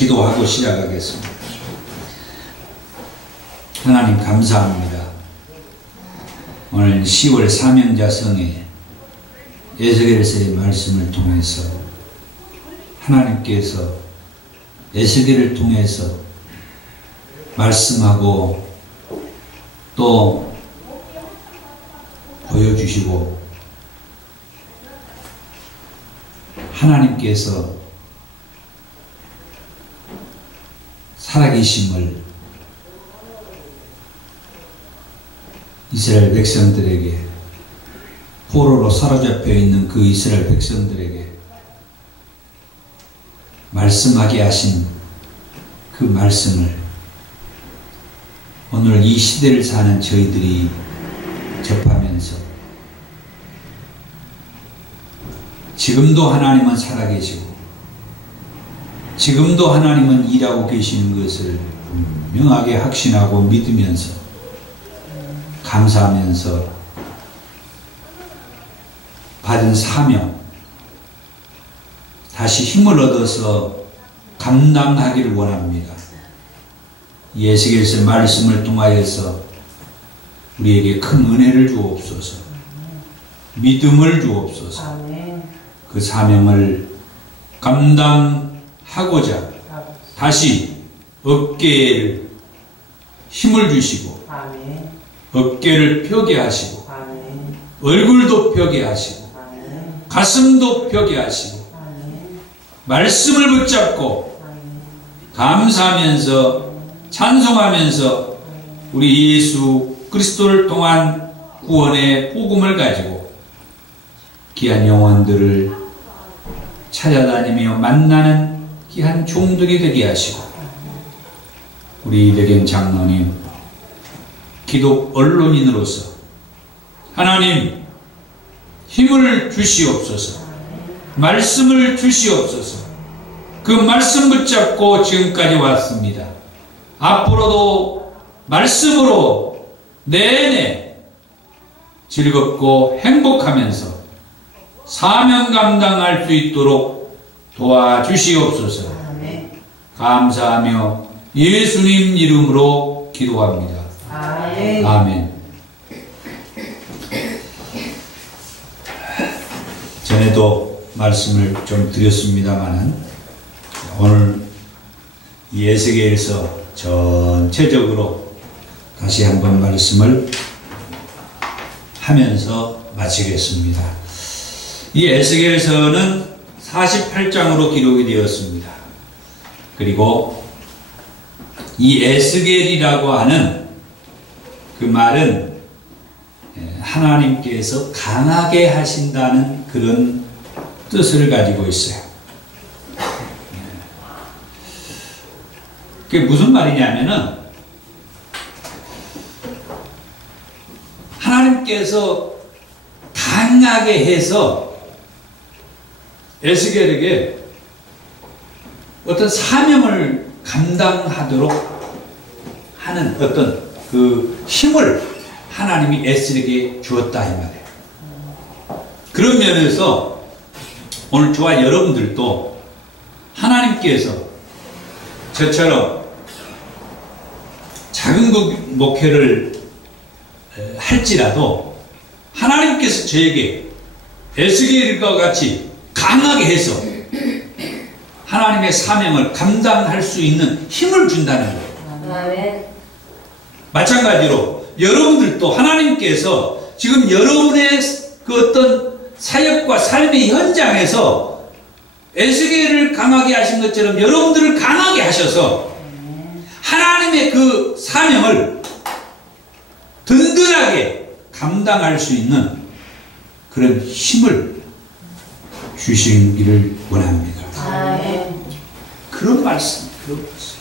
기도하고 시작하겠습니다. 하나님 감사합니다. 오늘 10월 사명자성에 에스겔서의 말씀을 통해서 하나님께서 에스겔을 통해서 말씀하고 또 보여주시고 하나님께서 살아계심을 이스라엘 백성들에게, 포로로 사로잡혀 있는 그 이스라엘 백성들에게 말씀하게 하신 그 말씀을 오늘 이 시대를 사는 저희들이 접하면서 지금도 하나님은 살아계시고 지금도 하나님은 일하고 계시는 것을 분명하게 확신하고 믿으면서 감사하면서 받은 사명 다시 힘을 얻어서 감당하기를 원합니다. 에스겔서 말씀을 통하여서 우리에게 큰 은혜를 주옵소서, 믿음을 주옵소서. 그 사명을 감당하고자 다시 어깨에 힘을 주시고 어깨를 펴게 하시고 얼굴도 펴게 하시고 가슴도 펴게 하시고 말씀을 붙잡고 감사하면서 찬송하면서 우리 예수 그리스도를 통한 구원의 복음을 가지고 귀한 영혼들을 찾아다니며 만나는 귀한 종들이 되게 하시고 우리 이백연 장로님 기독 언론인으로서 하나님 힘을 주시옵소서, 말씀을 주시옵소서. 그 말씀 붙잡고 지금까지 왔습니다. 앞으로도 말씀으로 내내 즐겁고 행복하면서 사명 감당할 수 있도록 도와주시옵소서. 감사하며 예수님 이름으로 기도합니다. 아멘. 전에도 말씀을 좀 드렸습니다만은 오늘 이 에스겔서 전체적으로 다시 한번 말씀을 하면서 마치겠습니다. 이 에스겔서는 48장으로 기록이 되었습니다. 그리고 이 에스겔이라고 하는 그 말은 하나님께서 강하게 하신다는 그런 뜻을 가지고 있어요. 그게 무슨 말이냐면은 하나님께서 강하게 해서 에스겔에게 어떤 사명을 감당하도록 하는 어떤 그 힘을 하나님이 에스겔에게 주었다 이 말이에요. 그런 면에서 오늘 저와 여러분들도 하나님께서 저처럼 작은 목회를 할지라도 하나님께서 저에게 에스겔과 같이 강하게 해서 하나님의 사명을 감당할 수 있는 힘을 준다는 거예요. 마찬가지로 여러분들도 하나님께서 지금 여러분의 그 어떤 사역과 삶의 현장에서 에스겔을 강하게 하신 것처럼 여러분들을 강하게 하셔서 하나님의 그 사명을 든든하게 감당할 수 있는 그런 힘을 주시기를 원합니다. 그런 말씀, 그런 말씀.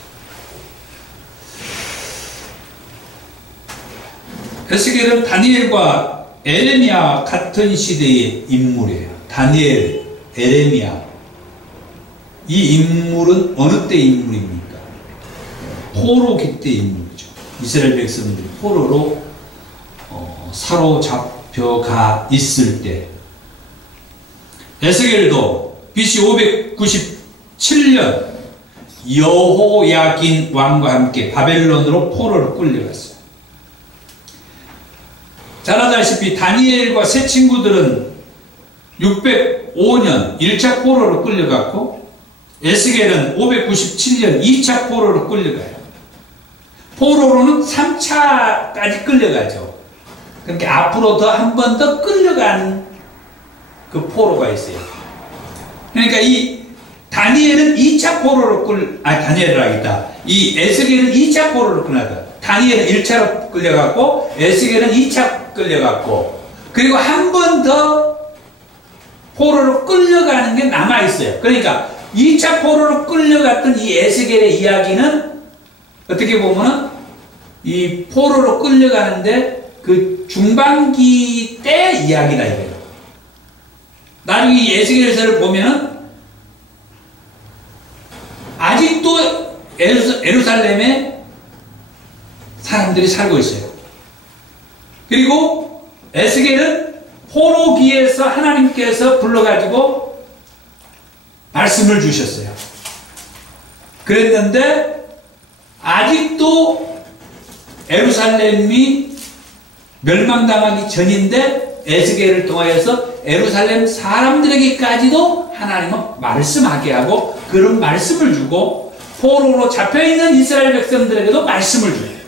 에스겔은 다니엘과 에레미야 같은 시대의 인물이에요. 다니엘, 에레미야. 이 인물은 어느 때 인물입니까? 포로기 때 인물이죠. 이스라엘 백성들이 포로로 사로잡혀가 있을 때 에스겔도 BC 597년 여호야긴 왕과 함께 바벨론으로 포로로 끌려갔어요. 잘 아다시피 다니엘과 세 친구들은 605년 1차 포로로 끌려갔고, 에스겔은 597년 2차 포로로 끌려가요. 포로로는 3차까지 끌려가죠. 그러니까 앞으로 더 한 번 더 끌려가는 그 포로가 있어요. 그러니까 이 다니엘은 2차 포로로 다니엘이라겠다. 이 에스겔은 2차 포로로 끌려갔다. 다니엘은 1차로 끌려갔고, 에스겔은 2차 끌려갔고, 그리고 한 번 더 포로로 끌려가는 게 남아있어요. 그러니까 2차 포로로 끌려갔던 이 에스겔의 이야기는 어떻게 보면은 이 포로로 끌려가는데 그 중반기 때 이야기다 이거예요. 나중에 이 에스겔서를 보면은 아직도 예루살렘에 사람들이 살고 있어요. 그리고 에스겔은 포로기에서 하나님께서 불러가지고 말씀을 주셨어요. 그랬는데 아직도 예루살렘이 멸망당하기 전인데 에스겔을 통하여서 예루살렘 사람들에게까지도 하나님은 말씀하게 하고 그런 말씀을 주고 포로로 잡혀있는 이스라엘 백성들에게도 말씀을 줘요.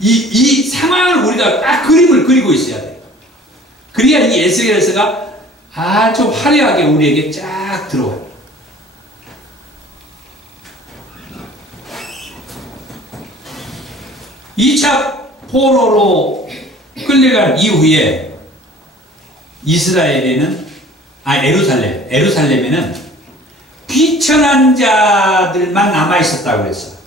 이 상황을 우리가 딱 그림을 그리고 있어야 돼요. 그래야 이 에스겔서가 아주 화려하게 우리에게 쫙 들어와요. (2차) 포로로 끌려간 이후에 예루살렘에는 비천한 자들만 남아있었다고 그랬어.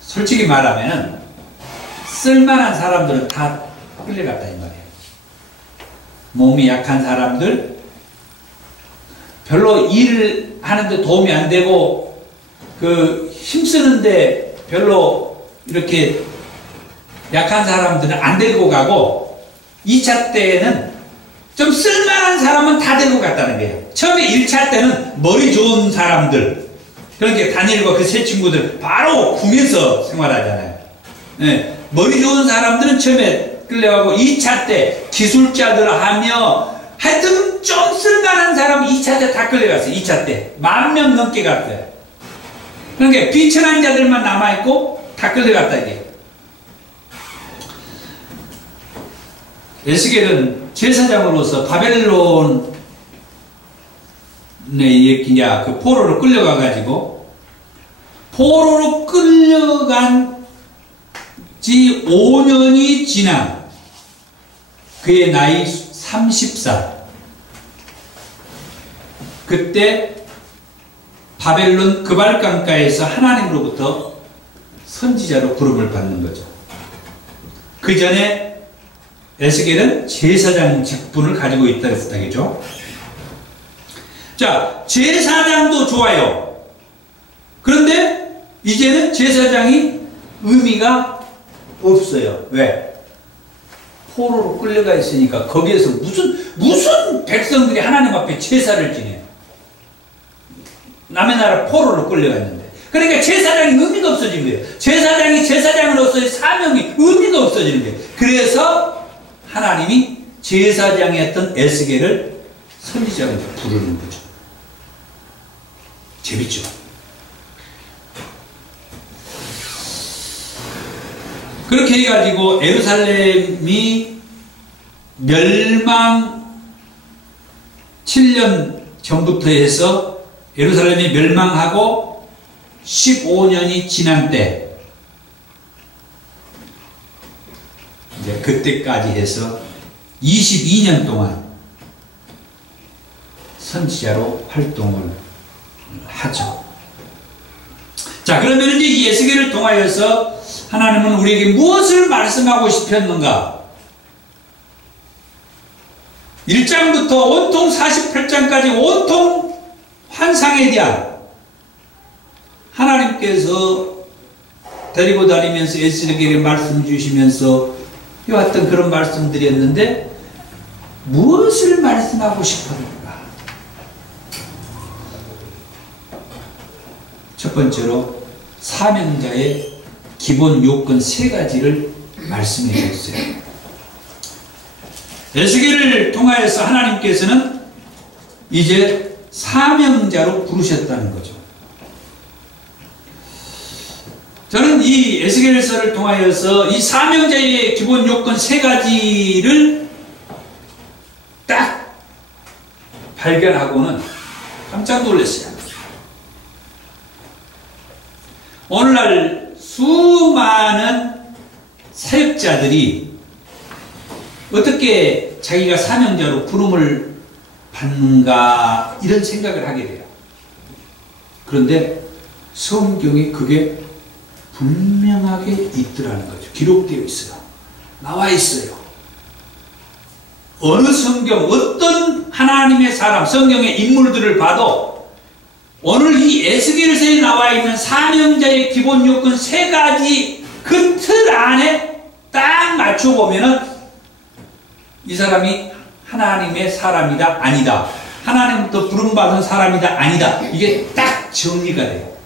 솔직히 말하면은 쓸만한 사람들은 다 끌려갔다 이 말이에요. 몸이 약한 사람들, 별로 일을 하는데 도움이 안 되고 힘쓰는데 별로 이렇게 약한 사람들은 안 데리고 가고, 2차 때에는 좀 쓸만한 사람은 다 데리고 갔다는 거예요. 처음에 1차 때는 머리 좋은 사람들, 그러니까 다니엘과 그 세 친구들 바로 궁에서 생활하잖아요. 네, 머리 좋은 사람들은 처음에 끌려가고 2차 때 기술자들 하며 하여튼 좀 쓸만한 사람 2차 때 다 끌려갔어요. 2차 때 10,000명 넘게 갔어요. 그러니까 비천한 자들만 남아있고 다 끌려갔다 이게. 에스겔은 제사장으로서 바벨론에 그 포로로 끌려가가지고 포로로 끌려간 지 5년이 지난 그의 나이 30살, 그때 바벨론 그발강가에서 하나님으로부터 선지자로 부름을 받는 거죠. 그 전에 에스겔은 제사장 직분을 가지고 있다 했다겠죠. 자, 제사장도 좋아요. 그런데 이제는 제사장이 의미가 없어요. 왜? 포로로 끌려가 있으니까 거기에서 무슨 백성들이 하나님 앞에 제사를 지내요. 남의 나라 포로로 끌려갔는데. 그러니까 제사장이 의미가 없어진 거예요. 제사장이 제사장으로서의 사명이 의미가 없어지는 거예요. 그래서 하나님이 제사장이었던 에스겔을 선지자로 부르는 거죠. 재밌죠? 그렇게 해가지고 예루살렘이 멸망 7년 전부터 해서 예루살렘이 멸망하고 15년이 지난 때, 이제 그때까지 해서 22년 동안 선지자로 활동을 하죠. 자, 그러면 이제 이 에스겔을 통하여서 하나님은 우리에게 무엇을 말씀하고 싶었는가? 1장부터 온통 48장까지 온통 환상에 대한 하나님께서 데리고 다니면서 에스겔에게 말씀 주시면서 해왔던 그런 말씀들이었는데 무엇을 말씀하고 싶었는가? 첫 번째로 사명자의 기본 요건 세 가지를 말씀해 주셨어요. 에스겔을 통하여서 하나님께서는 이제 사명자로 부르셨다는 거죠. 저는 이 에스겔서를 통하여서 이 사명자의 기본 요건 세 가지를 딱 발견하고는 깜짝 놀랐어요. 오늘날 수많은 사역자들이 어떻게 자기가 사명자로 부름을 받는가 이런 생각을 하게 돼요. 그런데 성경에 그게 분명하게 있더라는 거죠. 기록되어 있어요. 나와 있어요. 어느 성경, 어떤 하나님의 사람, 성경의 인물들을 봐도 오늘 이 에스겔서에 나와 있는 사명자의 기본 요건 세 가지 그 틀 안에 딱 맞춰보면은 이 사람이 하나님의 사람이다, 아니다. 하나님부터 부름받은 사람이다, 아니다. 이게 딱 정리가 돼요.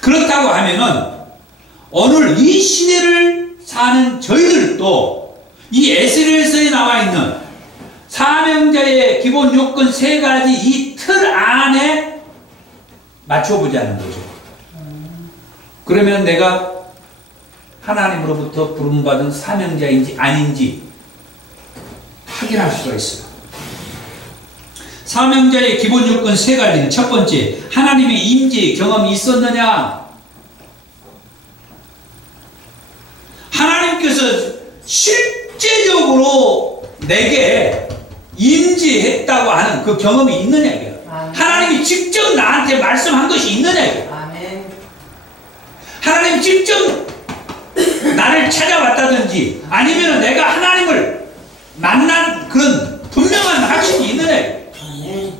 그렇다고 하면은 오늘 이 시대를 사는 저희들도 이 에스겔서에 나와 있는 사명자의 기본 요건 세 가지 이 틀 안에 맞춰보자는 거죠. 그러면 내가 하나님으로부터 부름받은 사명자인지 아닌지 확인할 수가 있어요. 사명자의 기본 요건 세 가지는 첫 번째, 하나님의 임재 경험이 있었느냐? 하나님께서 실제적으로 내게 임재했다고 하는 그 경험이 있느냐 이거예요. 하나님이 직접 나한테 말씀한 것이 있느냐 이거예요. 하나님 직접 나를 찾아왔다든지 아니면 내가 하나님을 만난 그런 분명한 확신이 있느냐 이거예요.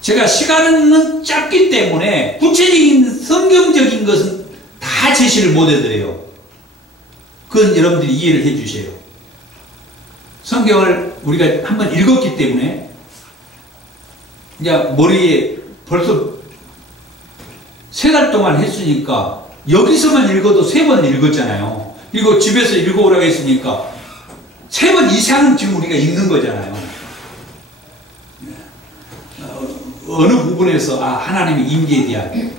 제가 시간은 짧기 때문에 구체적인 성경적인 것은 다 제시를 못 해드려요. 그건 여러분들이 이해를 해 주세요. 성경을 우리가 한번 읽었기 때문에 이제 머리에 벌써 3달 동안 했으니까 여기서만 읽어도 3번 읽었잖아요. 그리고 집에서 읽어오라고 했으니까 3번 이상은 지금 우리가 읽는 거잖아요. 어느 부분에서 하나님의 임재에 대한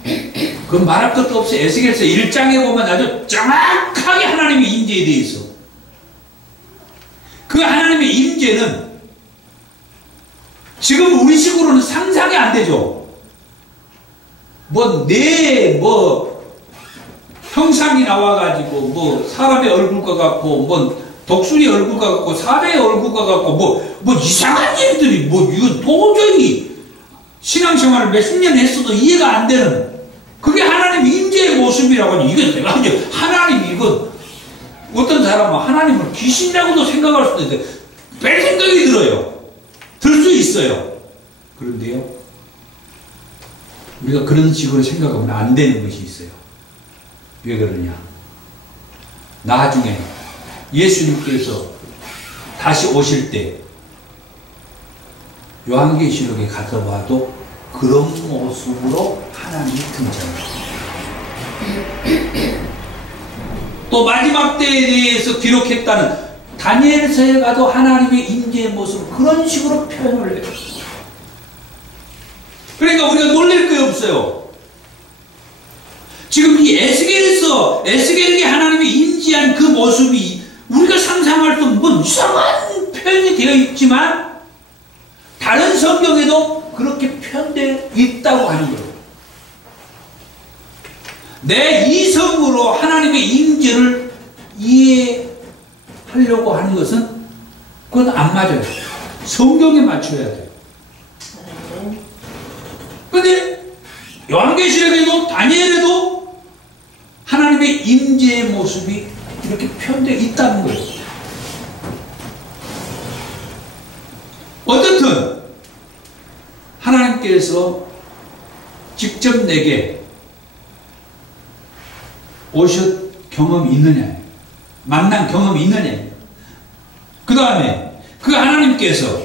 그건 말할 것도 없어요. 에스겔서 1장에 보면 아주 정확하게 하나님의 임재에 대해 있어. 그 하나님의 임재는 지금 우리식으로는 상상이 안 되죠. 형상이 나와가지고 사람의 얼굴과 같고 독수리 얼굴과 같고 사자의 얼굴과 같고 이상한 얘기들이 이거 도저히 신앙생활을 몇십 년 했어도 이해가 안 되는 그게 하나님 임재의 모습이라고 하니 이게 내가 이제 하나님 이거 어떤 사람은 하나님을 귀신이라고도 생각할 수도 있는데 별 생각이 들어요. 들 수 있어요. 그런데요 우리가 그런 식으로 생각하면 안 되는 것이 있어요. 왜 그러냐? 나중에 예수님께서 다시 오실 때 요한계시록에 가서 봐도 그런 모습으로 하나님이 등장합니다. 또 마지막 때에 대해서 기록했다는 다니엘서에 가도 하나님의 임재의 모습 그런 식으로 표현을 해요. 그러니까 우리가 놀랄 게 없어요. 지금 이 에스겔이 하나님의 임재한 그 모습이 우리가 상상할 수 없는 이상한 표현이 되어 있지만 다른 성경에도 그렇게 표현되어 있다고 하는 거예요. 내 이성으로 하나님의 임재를 이해하려고 하는 것은 그건 안 맞아요. 성경에 맞춰야 돼요. 그런데 요한계시록에도 다니엘에도 하나님의 임재의 모습이 이렇게 표현되어 있다는 거예요. 어떻든 하나님께서 직접 내게 오셨 경험이 있느냐, 만난 경험이 있느냐. 그 다음에 그 하나님께서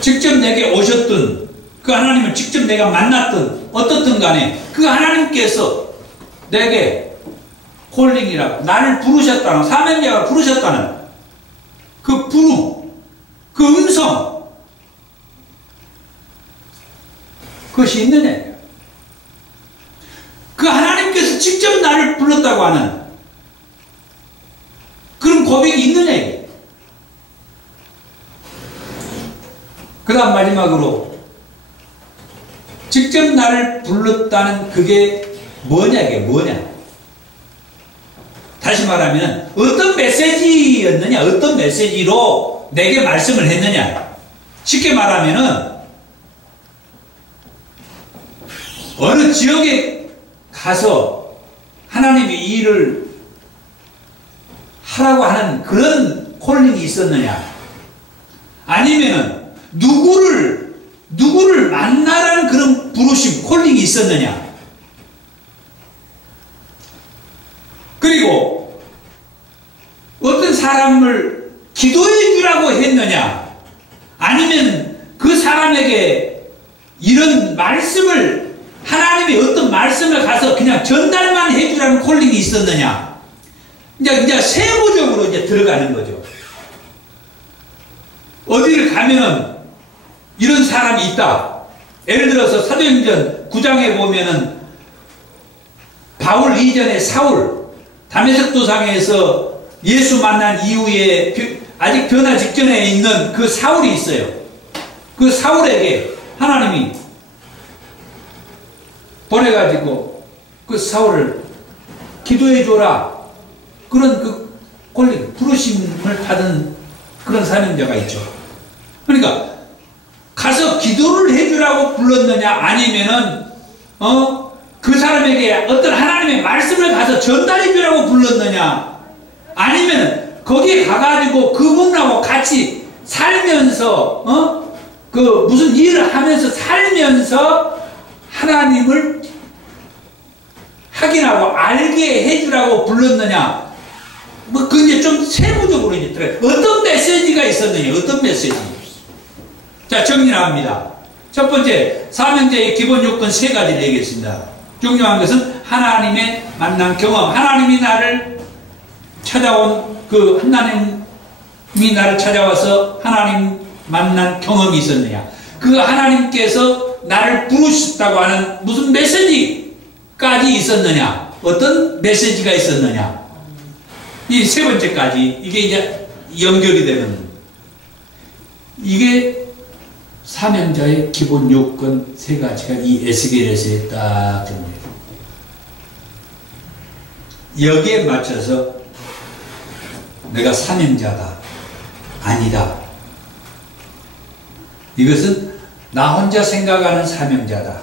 직접 내게 오셨던 그 하나님을 직접 내가 만났든 어떻든 간에 그 하나님께서 내게 콜링이라고 나를 부르셨다는, 사명자가 부르셨다는 그 부름, 그 음성, 그것이 있느냐. 그 하나님께서 직접 나를 불렀다고 하는 그런 고백이 있느냐. 그 다음 마지막으로 직접 나를 불렀다는 그게 뭐냐, 이게 뭐냐. 다시 말하면 어떤 메시지였느냐, 어떤 메시지로 내게 말씀을 했느냐. 쉽게 말하면은 어느 지역에 가서 하나님이 이 일을 하라고 하는 그런 콜링이 있었느냐, 아니면은 누구를 만나라는 그런 부르심, 콜링이 있었느냐. 그리고 어떤 사람을 기도해 주라고 했느냐, 아니면 그 사람에게 이런 말씀을, 하나님이 어떤 말씀을 가서 그냥 전달만 해 주라는 콜링이 있었느냐. 이제 세부적으로 이제 들어가는 거죠. 어디를 가면은 이런 사람이 있다. 예를 들어서 사도행전 9장에 보면은 바울 이전에 사울, 다메섹 도상에서 예수 만난 이후에 아직 변화 직전에 있는 그 사울이 있어요. 그 사울에게 하나님이 보내가지고 그 사울을 기도해 줘라, 그런 그 콜링, 부르심을 받은 그런 사명자가 있죠. 그러니까 가서 기도를 해주라고 불렀느냐, 아니면은 그 사람에게 어떤 하나님의 말씀을 가서 전달해 주라고 불렀느냐, 아니면 거기에 가가지고 그분하고 같이 살면서 그 무슨 일을 하면서 살면서 하나님을 확인하고 알게 해주라고 불렀느냐. 뭐 그 이제 좀 세부적으로 이제 들어요. 어떤 메시지가 있었느냐, 어떤 메시지. 자, 정리를 합니다. 첫 번째, 사명자의 기본 요건 세 가지를 얘기했습니다. 중요한 것은 하나님의 만난 경험, 하나님이 나를 찾아온 그 하나님이 나를 찾아와서 하나님 만난 경험이 있었느냐, 그 하나님께서 나를 부르셨다고 하는 무슨 메시지까지 있었느냐, 어떤 메시지가 있었느냐, 이 세 번째까지 이게 이제 연결이 되는, 이게 사명자의 기본 요건 세 가지가 이 에스겔에서 딱 됩니다. 여기에 맞춰서 내가 사명자다, 아니다, 이것은 나 혼자 생각하는 사명자다,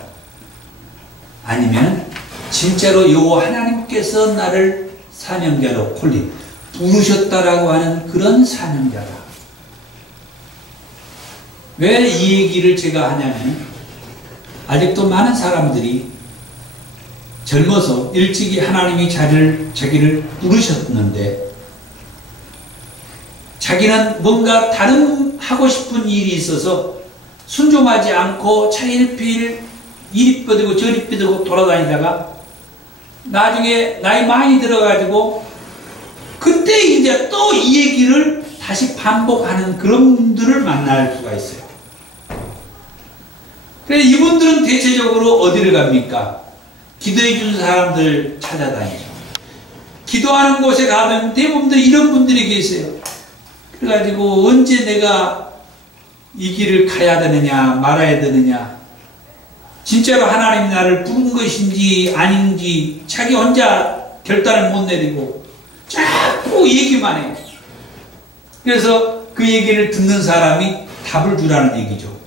아니면 진짜로 요 하나님께서 나를 사명자로 콜링, 부르셨다라고 하는 그런 사명자다. 왜 이 얘기를 제가 하냐면, 아직도 많은 사람들이 젊어서 일찍이 하나님이 자기를 부르셨는데 자기는 뭔가 다른 하고 싶은 일이 있어서 순종하지 않고 차일피일 이리 뻗고 저리 뻗고 돌아다니다가 나중에 나이 많이 들어가지고 그때 이제 또 이 얘기를 다시 반복하는 그런 분들을 만날 수가 있어요. 그래서 이분들은 대체적으로 어디를 갑니까? 기도해 준 사람들 찾아다니죠. 기도하는 곳에 가면 대부분 이런 분들이 계세요. 그래가지고 언제 내가 이 길을 가야 되느냐 말아야 되느냐, 진짜로 하나님이 나를 부른 것인지 아닌지 자기 혼자 결단을 못 내리고 자꾸 얘기만 해요. 그래서 그 얘기를 듣는 사람이 답을 주라는 얘기죠.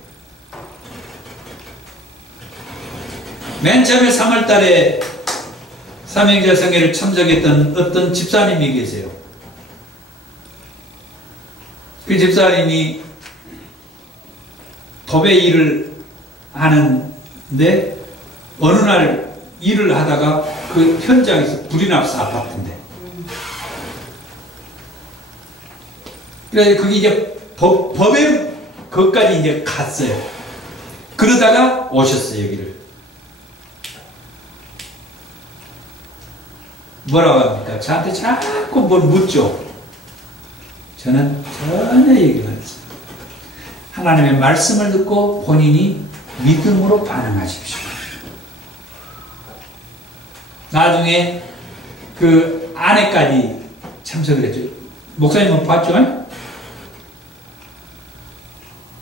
맨 처음에 3월 달에 사명자 성회를 참석했던 어떤 집사님이 계세요. 그 집사님이 도배 일을 하는데 어느 날 일을 하다가 그 현장에서 불이 났어, 아파트인데. 그래서 그게 이제 법에 그것까지 이제 갔어요. 그러다가 오셨어요, 여기를. 뭐라고 합니까? 저한테 자꾸 뭘 묻죠. 저는 전혀 얘기를 안 했어요. 하나님의 말씀을 듣고 본인이 믿음으로 반응하십시오. 나중에 그 아내까지 참석을 했죠. 목사님은 봤죠?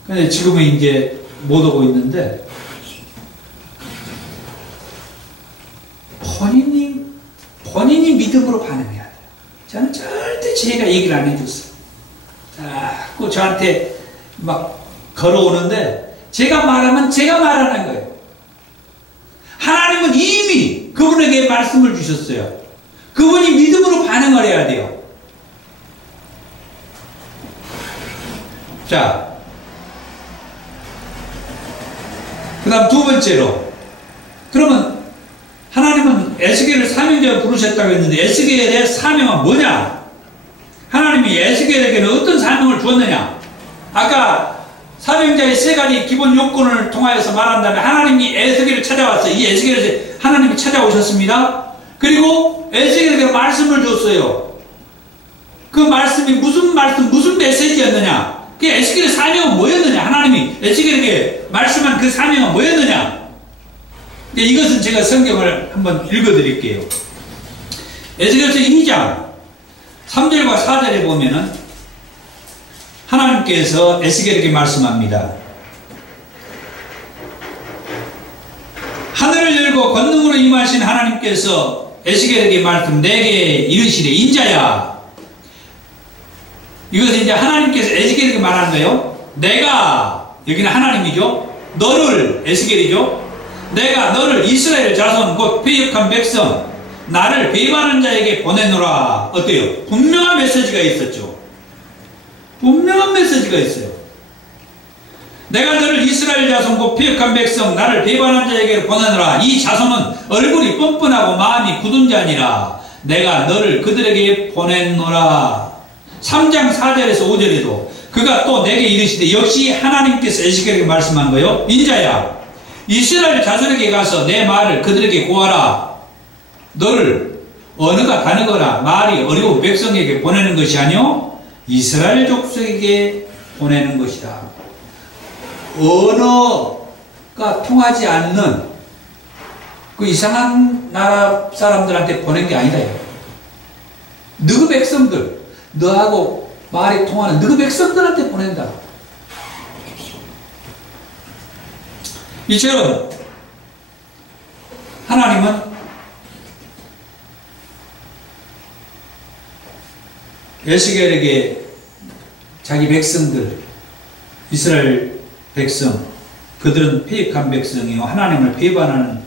근데 지금은 이제 못 오고 있는데, 본인이 믿음으로 반응해야 돼요. 저는 절대 제가 얘기를 안 해줬어요. 자꾸 저한테 막 걸어오는데, 제가 말하면 제가 말하는 거예요. 하나님은 이미 그분에게 말씀을 주셨어요. 그분이 믿음으로 반응을 해야 돼요. 자, 그 다음 두 번째로, 그러면 하나님은 에스겔을 사명자로 부르셨다고 했는데, 에스겔의 사명은 뭐냐? 하나님이 에스겔에게는 어떤 사명을 주었느냐? 아까 사명자의 세 가지 기본 요건을 통하여서 말한다면, 하나님이 에스겔을 찾아왔어요. 이 에스겔에서 하나님이 찾아오셨습니다. 그리고 에스겔에게 말씀을 줬어요. 그 말씀이 무슨 말씀, 무슨 메시지였느냐? 그 에스겔의 사명은 뭐였느냐? 하나님이 에스겔에게 말씀한 그 사명은 뭐였느냐? 이것은 제가 성경을 한번 읽어드릴게요. 에스겔서 2장 3절과 4절에 보면은 하나님께서 에스겔에게 말씀합니다. 하늘을 열고 권능으로 임하신 하나님께서 에스겔에게 말씀, 내게 이르시되, 인자야. 이것은 이제 하나님께서 에스겔에게 말하는 거예요. 내가, 여기는 하나님이죠. 너를, 에스겔이죠. 내가 너를 이스라엘 자손 곧 패역한 백성, 나를 배반하는 자에게 보내노라. 어때요? 분명한 메시지가 있었죠. 분명한 메시지가 있어요. 내가 너를 이스라엘 자손 곧 패역한 백성, 나를 배반한 자에게 보내노라. 이 자손은 얼굴이 뻔뻔하고 마음이 굳은 자니라. 내가 너를 그들에게 보냈노라. 3장 4절에서 5절에도 그가 또 내게 이르시되, 역시 하나님께서 에스겔에게 말씀한 거요. 인자야, 이스라엘 자손에게 가서 내 말을 그들에게 고하라. 너를 언어가 다르거나 말이 어려운 백성에게 보내는 것이 아니요 이스라엘 족속에게 보내는 것이다. 언어가 통하지 않는 그 이상한 나라 사람들한테 보낸 게 아니다. 너희 백성들, 너하고 말이 통하는 너희 백성들한테 보낸다. 이처럼 하나님은 에스겔에게 자기 백성들, 이스라엘 백성, 그들은 패역한 백성이요 하나님을 배반하는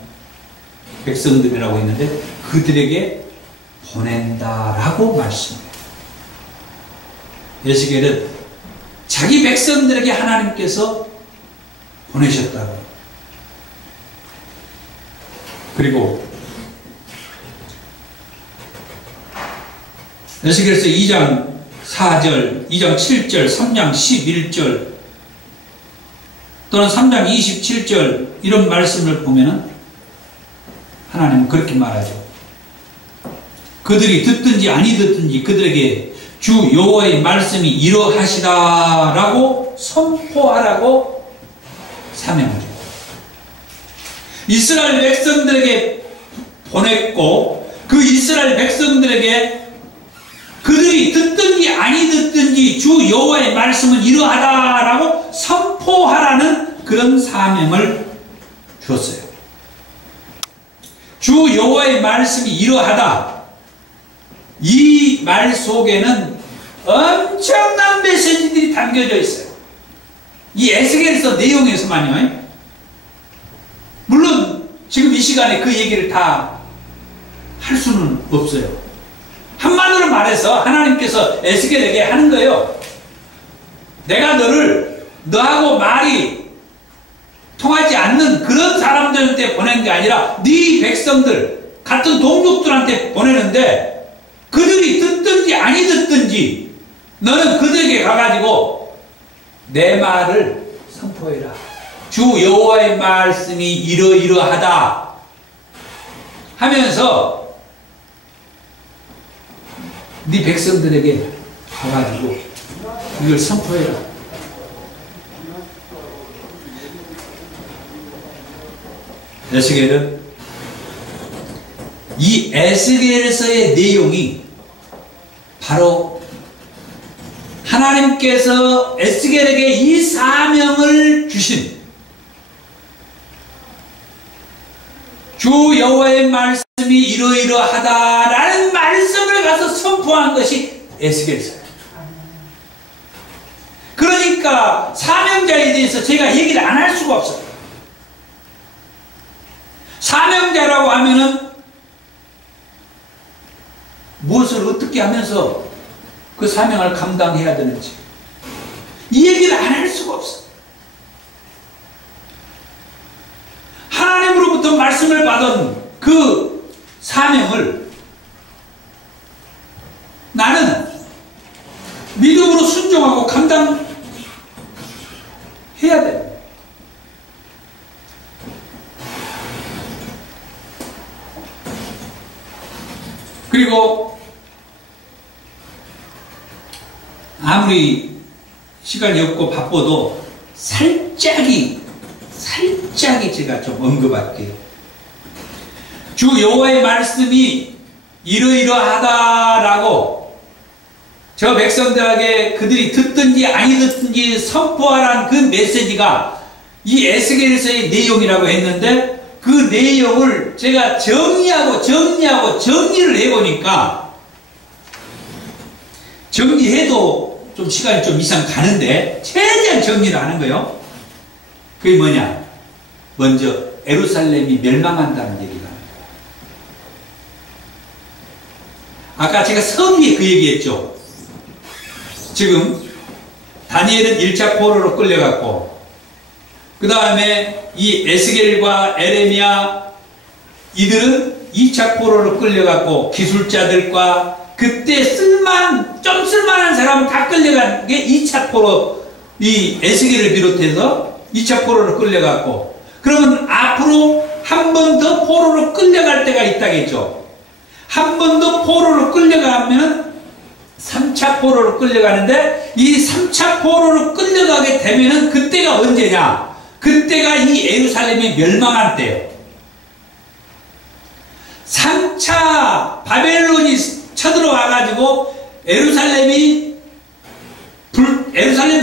백성들이라고 했는데, 그들에게 보낸다라고 말씀해요. 에스겔은 자기 백성들에게 하나님께서 보내셨다고. 그리고 에스겔서 2장 4절, 2장 7절, 3장 11절 또는 3장 27절 이런 말씀을 보면은 하나님은 그렇게 말하죠. 그들이 듣든지 아니 듣든지 그들에게 주 여호와의 말씀이 이러하시다라고 선포하라고 사명하죠. 이스라엘 백성들에게 보냈고, 그 이스라엘 백성들에게 그들이 듣든지 아니 듣든지 주 여호와의 말씀은 이러하다라고 선포하라는 그런 사명을 주었어요. 주 여호와의 말씀이 이러하다. 이 말 속에는 엄청난 메시지들이 담겨져 있어요. 이 에스겔서 내용에서만요. 물론 지금 이 시간에 그 얘기를 다 할 수는 없어요. 한마디로 말해서 하나님께서 에스겔에게 하는 거예요. 내가 너하고 말이 통하지 않는 그런 사람들한테 보낸 게 아니라 네 백성들, 같은 동족들한테 보내는데, 그들이 듣든지 아니 듣든지 너는 그들에게 가가지고 내 말을 선포해라. 주 여호와의 말씀이 이러이러하다 하면서 네 백성들에게 가가지고 이걸 선포해라. 에스겔은 이 에스겔서의 내용이 바로 하나님께서 에스겔에게 이 사명을 주신 주 여호와의 말씀이 이러이러하다라는 말씀을 가서 선포한 것이 에스겔서예요. 그러니까 사명자에 대해서 제가 얘기를 안 할 수가 없어요. 사명자라고 하면은 무엇을 어떻게 하면서 그 사명을 감당해야 되는지 이 얘기를 안 할 수가 없어요. 하나님으로부터 말씀을 받은 그 사명을 나는 믿음으로 순종하고 감당해야 돼. 그리고 아무리 시간이 없고 바빠도 살짝이 제가 좀 언급할게요. 주 여호와의 말씀이 이러이러하다라고 저 백성들에게 그들이 듣든지 아니 듣든지 선포하라는 그 메시지가 이 에스겔서의 내용이라고 했는데 그 내용을 제가 정리를 해보니까 정리해도 좀 시간이 좀 이상 가는데 최대한 정리를 하는 거예요. 그게 뭐냐? 먼저 예루살렘이 멸망한다는 얘기가 아까 제가 서두에 그 얘기했죠. 지금 다니엘은 1차 포로로 끌려갔고 그 다음에 이 에스겔과 에레미야 이들은 2차 포로로 끌려갔고 기술자들과 그때 좀 쓸만한 사람은 다 끌려간 게 2차 포로 이 에스겔을 비롯해서 2차 포로로 끌려갔고 그러면 앞으로 한 번 더 포로로 끌려갈 때가 있다겠죠. 한 번 더 포로로 끌려가면 3차 포로로 끌려가는데 이 3차 포로로 끌려가게 되면은 그때가 언제냐? 그때가 이 예루살렘이 멸망한 때예요. 3차 바벨론이 쳐들어와가지고 예루살렘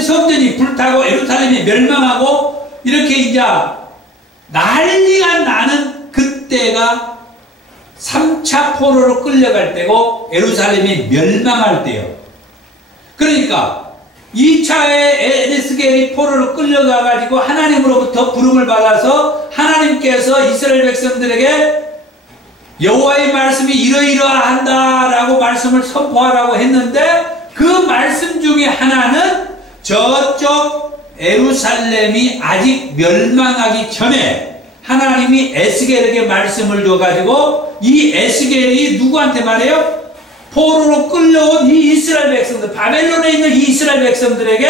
성전이 불타고 예루살렘이 멸망하고 이렇게 이제 난리가 나는 그때가 3차 포로로 끌려갈 때고 예루살렘이 멸망할 때예요. 그러니까 2차에 에스겔이 포로로 끌려가가지고 하나님으로부터 부름을 받아서 하나님께서 이스라엘 백성들에게 여호와의 말씀이 이러이러한다라고 말씀을 선포하라고 했는데 그 말씀 중에 하나는 저쪽 예루살렘이 아직 멸망하기 전에 하나님이 에스겔에게 말씀을 줘가지고 이 에스겔이 누구한테 말해요? 포로로 끌려온 이 이스라엘 백성들, 바벨론에 있는 이 이스라엘 백성들에게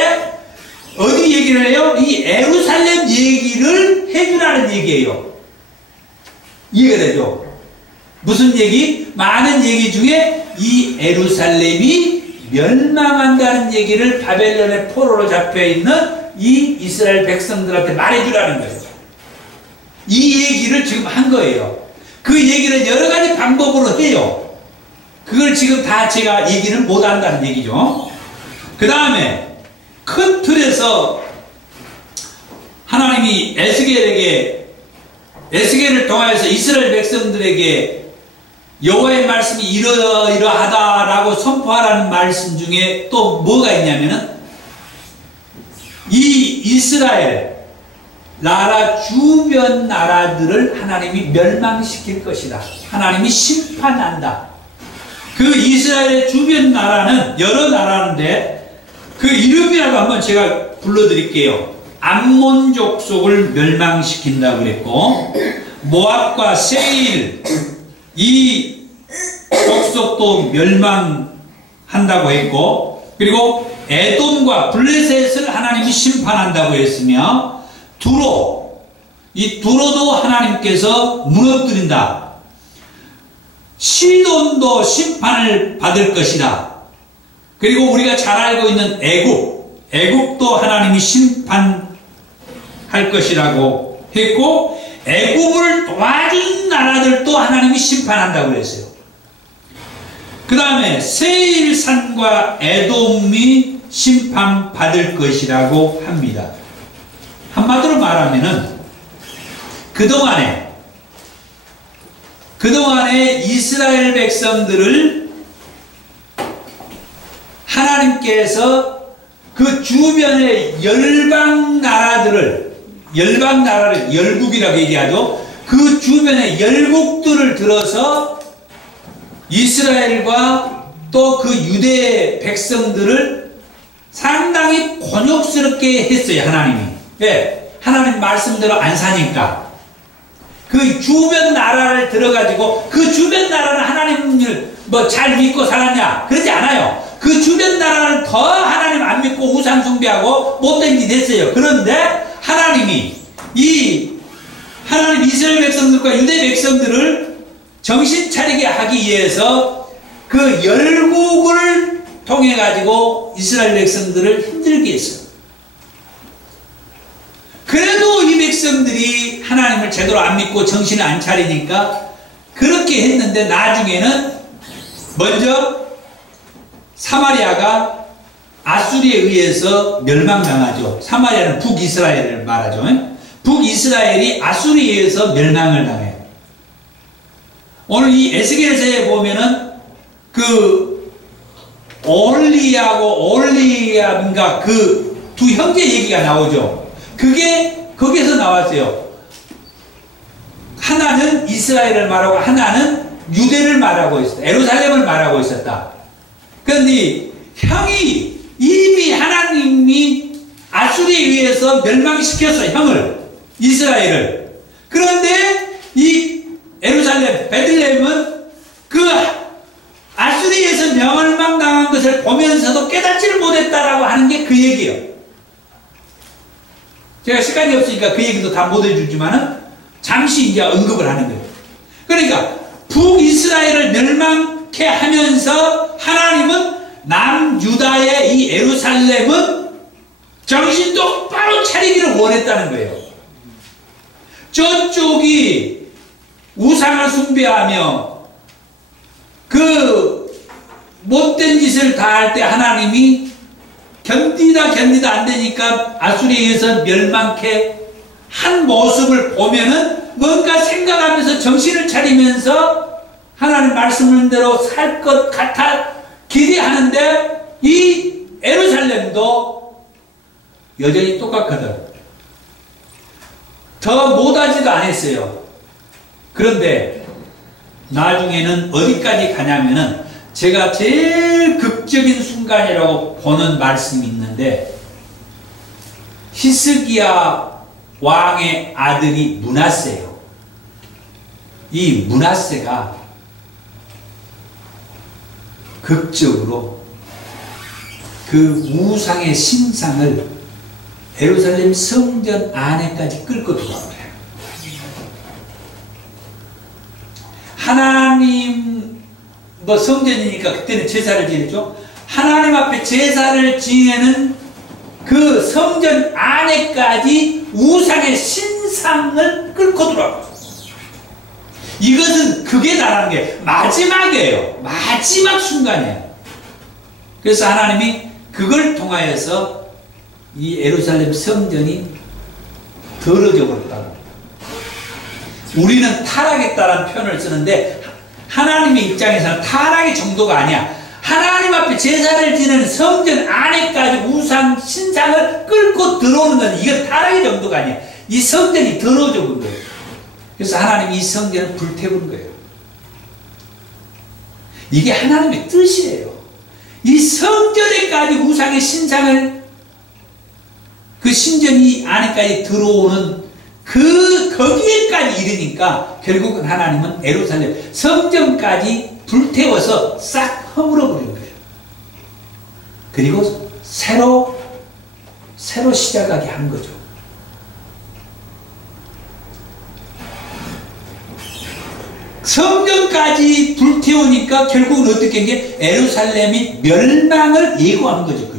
어디 얘기를 해요? 이 예루살렘 얘기를 해주라는 얘기예요. 이해가 되죠? 무슨 얘기? 많은 얘기 중에 이 예루살렘이 멸망한다는 얘기를 바벨론의 포로로 잡혀있는 이 이스라엘 백성들한테 말해주라는 거예요. 이 얘기를 지금 한 거예요. 그 얘기를 여러 가지 방법으로 해요. 그걸 지금 다 제가 얘기는 못한다는 얘기죠. 그 다음에 큰 틀에서 하나님이 에스겔을 통하여서 이스라엘 백성들에게 여호와의 말씀이 이러이러하다라고 선포하라는 말씀 중에 또 뭐가 있냐면은 이 이스라엘 나라 주변 나라들을 하나님이 멸망시킬 것이다. 하나님이 심판한다. 그 이스라엘의 주변 나라는 여러 나라인데 그 이름이라고 한번 제가 불러드릴게요. 암몬 족속을 멸망시킨다고 그랬고 모압과 세일 이 족속도 멸망한다고 했고 그리고 에돔과 블레셋을 하나님이 심판한다고 했으며 이 두로도 하나님께서 무너뜨린다. 시돈도 심판을 받을 것이다. 그리고 우리가 잘 알고 있는 애국도 하나님이 심판할 것이라고 했고, 애국을 도와준 나라들도 하나님이 심판한다고 그랬어요. 그 다음에 세일산과 에돔이 심판받을 것이라고 합니다. 한마디로 말하면은 그동안에 이스라엘 백성들을 하나님께서 그 주변의 열방 나라를 열국이라고 얘기하죠. 그 주변의 열국들을 들어서 이스라엘과 또 그 유대 백성들을 상당히 곤욕스럽게 했어요. 하나님이. 왜? 하나님 말씀대로 안 사니까. 그 주변 나라를 들어가지고 그 주변 나라는 하나님을 뭐 잘 믿고 살았냐? 그러지 않아요. 그 주변 나라는 더 하나님 안 믿고 우상 숭배하고 못된 짓 했어요. 그런데 하나님이 하나님 이스라엘 백성들과 유대 백성들을 정신 차리게 하기 위해서 그 열국을 통해 가지고 이스라엘 백성들을 힘들게 했어요. 그래도 이 백성들이 하나님을 제대로 안 믿고 정신을 안 차리니까 그렇게 했는데, 나중에는 먼저 사마리아가 아수리에 의해서 멸망당하죠. 사마리아는 북이스라엘을 말하죠. 북이스라엘이 아수리에 의해서 멸망을 당해요. 오늘 이 에스겔서에 보면은 그 올리압인가 그 두 형제 얘기가 나오죠. 그게 거기서 나왔어요. 하나는 이스라엘을 말하고 하나는 유대를 말하고 있었다. 예루살렘을 말하고 있었다. 그런데 형이 이미 하나님이 아수리에 의해서 멸망시켰어. 형을, 이스라엘을. 그런데 이 예루살렘, 베들레헴은 그 아수리에서 멸망당한 것을 보면서도 깨닫지를 못했다라고 하는 게 그 얘기예요. 제가 시간이 없으니까 그 얘기도 다 못 해주지만은 잠시 이제 언급을 하는 거예요. 그러니까 북이스라엘을 멸망케 하면서 하나님은 남유다의 이 예루살렘은 정신 똑바로 차리기를 원했다는 거예요. 저쪽이 우상을 숭배하며 그 못된 짓을 다 할 때 하나님이 견디다 안 되니까 아수리에 의해서 멸망케 한 모습을 보면은 뭔가 생각하면서 정신을 차리면서 하나님 말씀대로 살 것 같아 기대하는데, 이 예루살렘도 여전히 똑같거든. 더 못하지도 않았어요. 그런데 나중에는 어디까지 가냐면은 제가 제일 극적인 순간이라고 보는 말씀이 있는데, 히스기야 왕의 아들이 므낫세예요. 이 므낫세가 극적으로 그 우상의 신상을 예루살렘 성전 안에까지 끌고 들어와요. 하나님 성전이니까 그때는 제사를 지냈죠. 하나님 앞에 제사를 지내는 그 성전 안에까지 우상의 신상을 끌고 들어와요. 이것은 그게 달하는 게 마지막이에요. 마지막 순간이에요. 그래서 하나님이 그걸 통하여서 이 예루살렘 성전이 더러져 버렸다고. 우리는 타락했다라는 표현을 쓰는데 하나님의 입장에서는 타락의 정도가 아니야. 하나님 앞에 제사를 지내는 성전 안에까지 우상 신상을 끌고 들어오는 건 이건 타락의 정도가 아니야. 이 성전이 더러워져 본 거예요. 그래서 하나님이 이 성전을 불태운 거예요. 이게 하나님의 뜻이에요. 이 성전에까지 우상의 신상을, 그 신전이 안에까지 들어오는 거기에까지 이르니까 결국은 하나님은 예루살렘 성전까지 불태워서 싹 허물어 버린 거예요. 그리고 새로 시작하게 한 거죠. 성전까지 불태우니까 결국은 어떻게 한 게 예루살렘이 멸망을 예고한 거죠.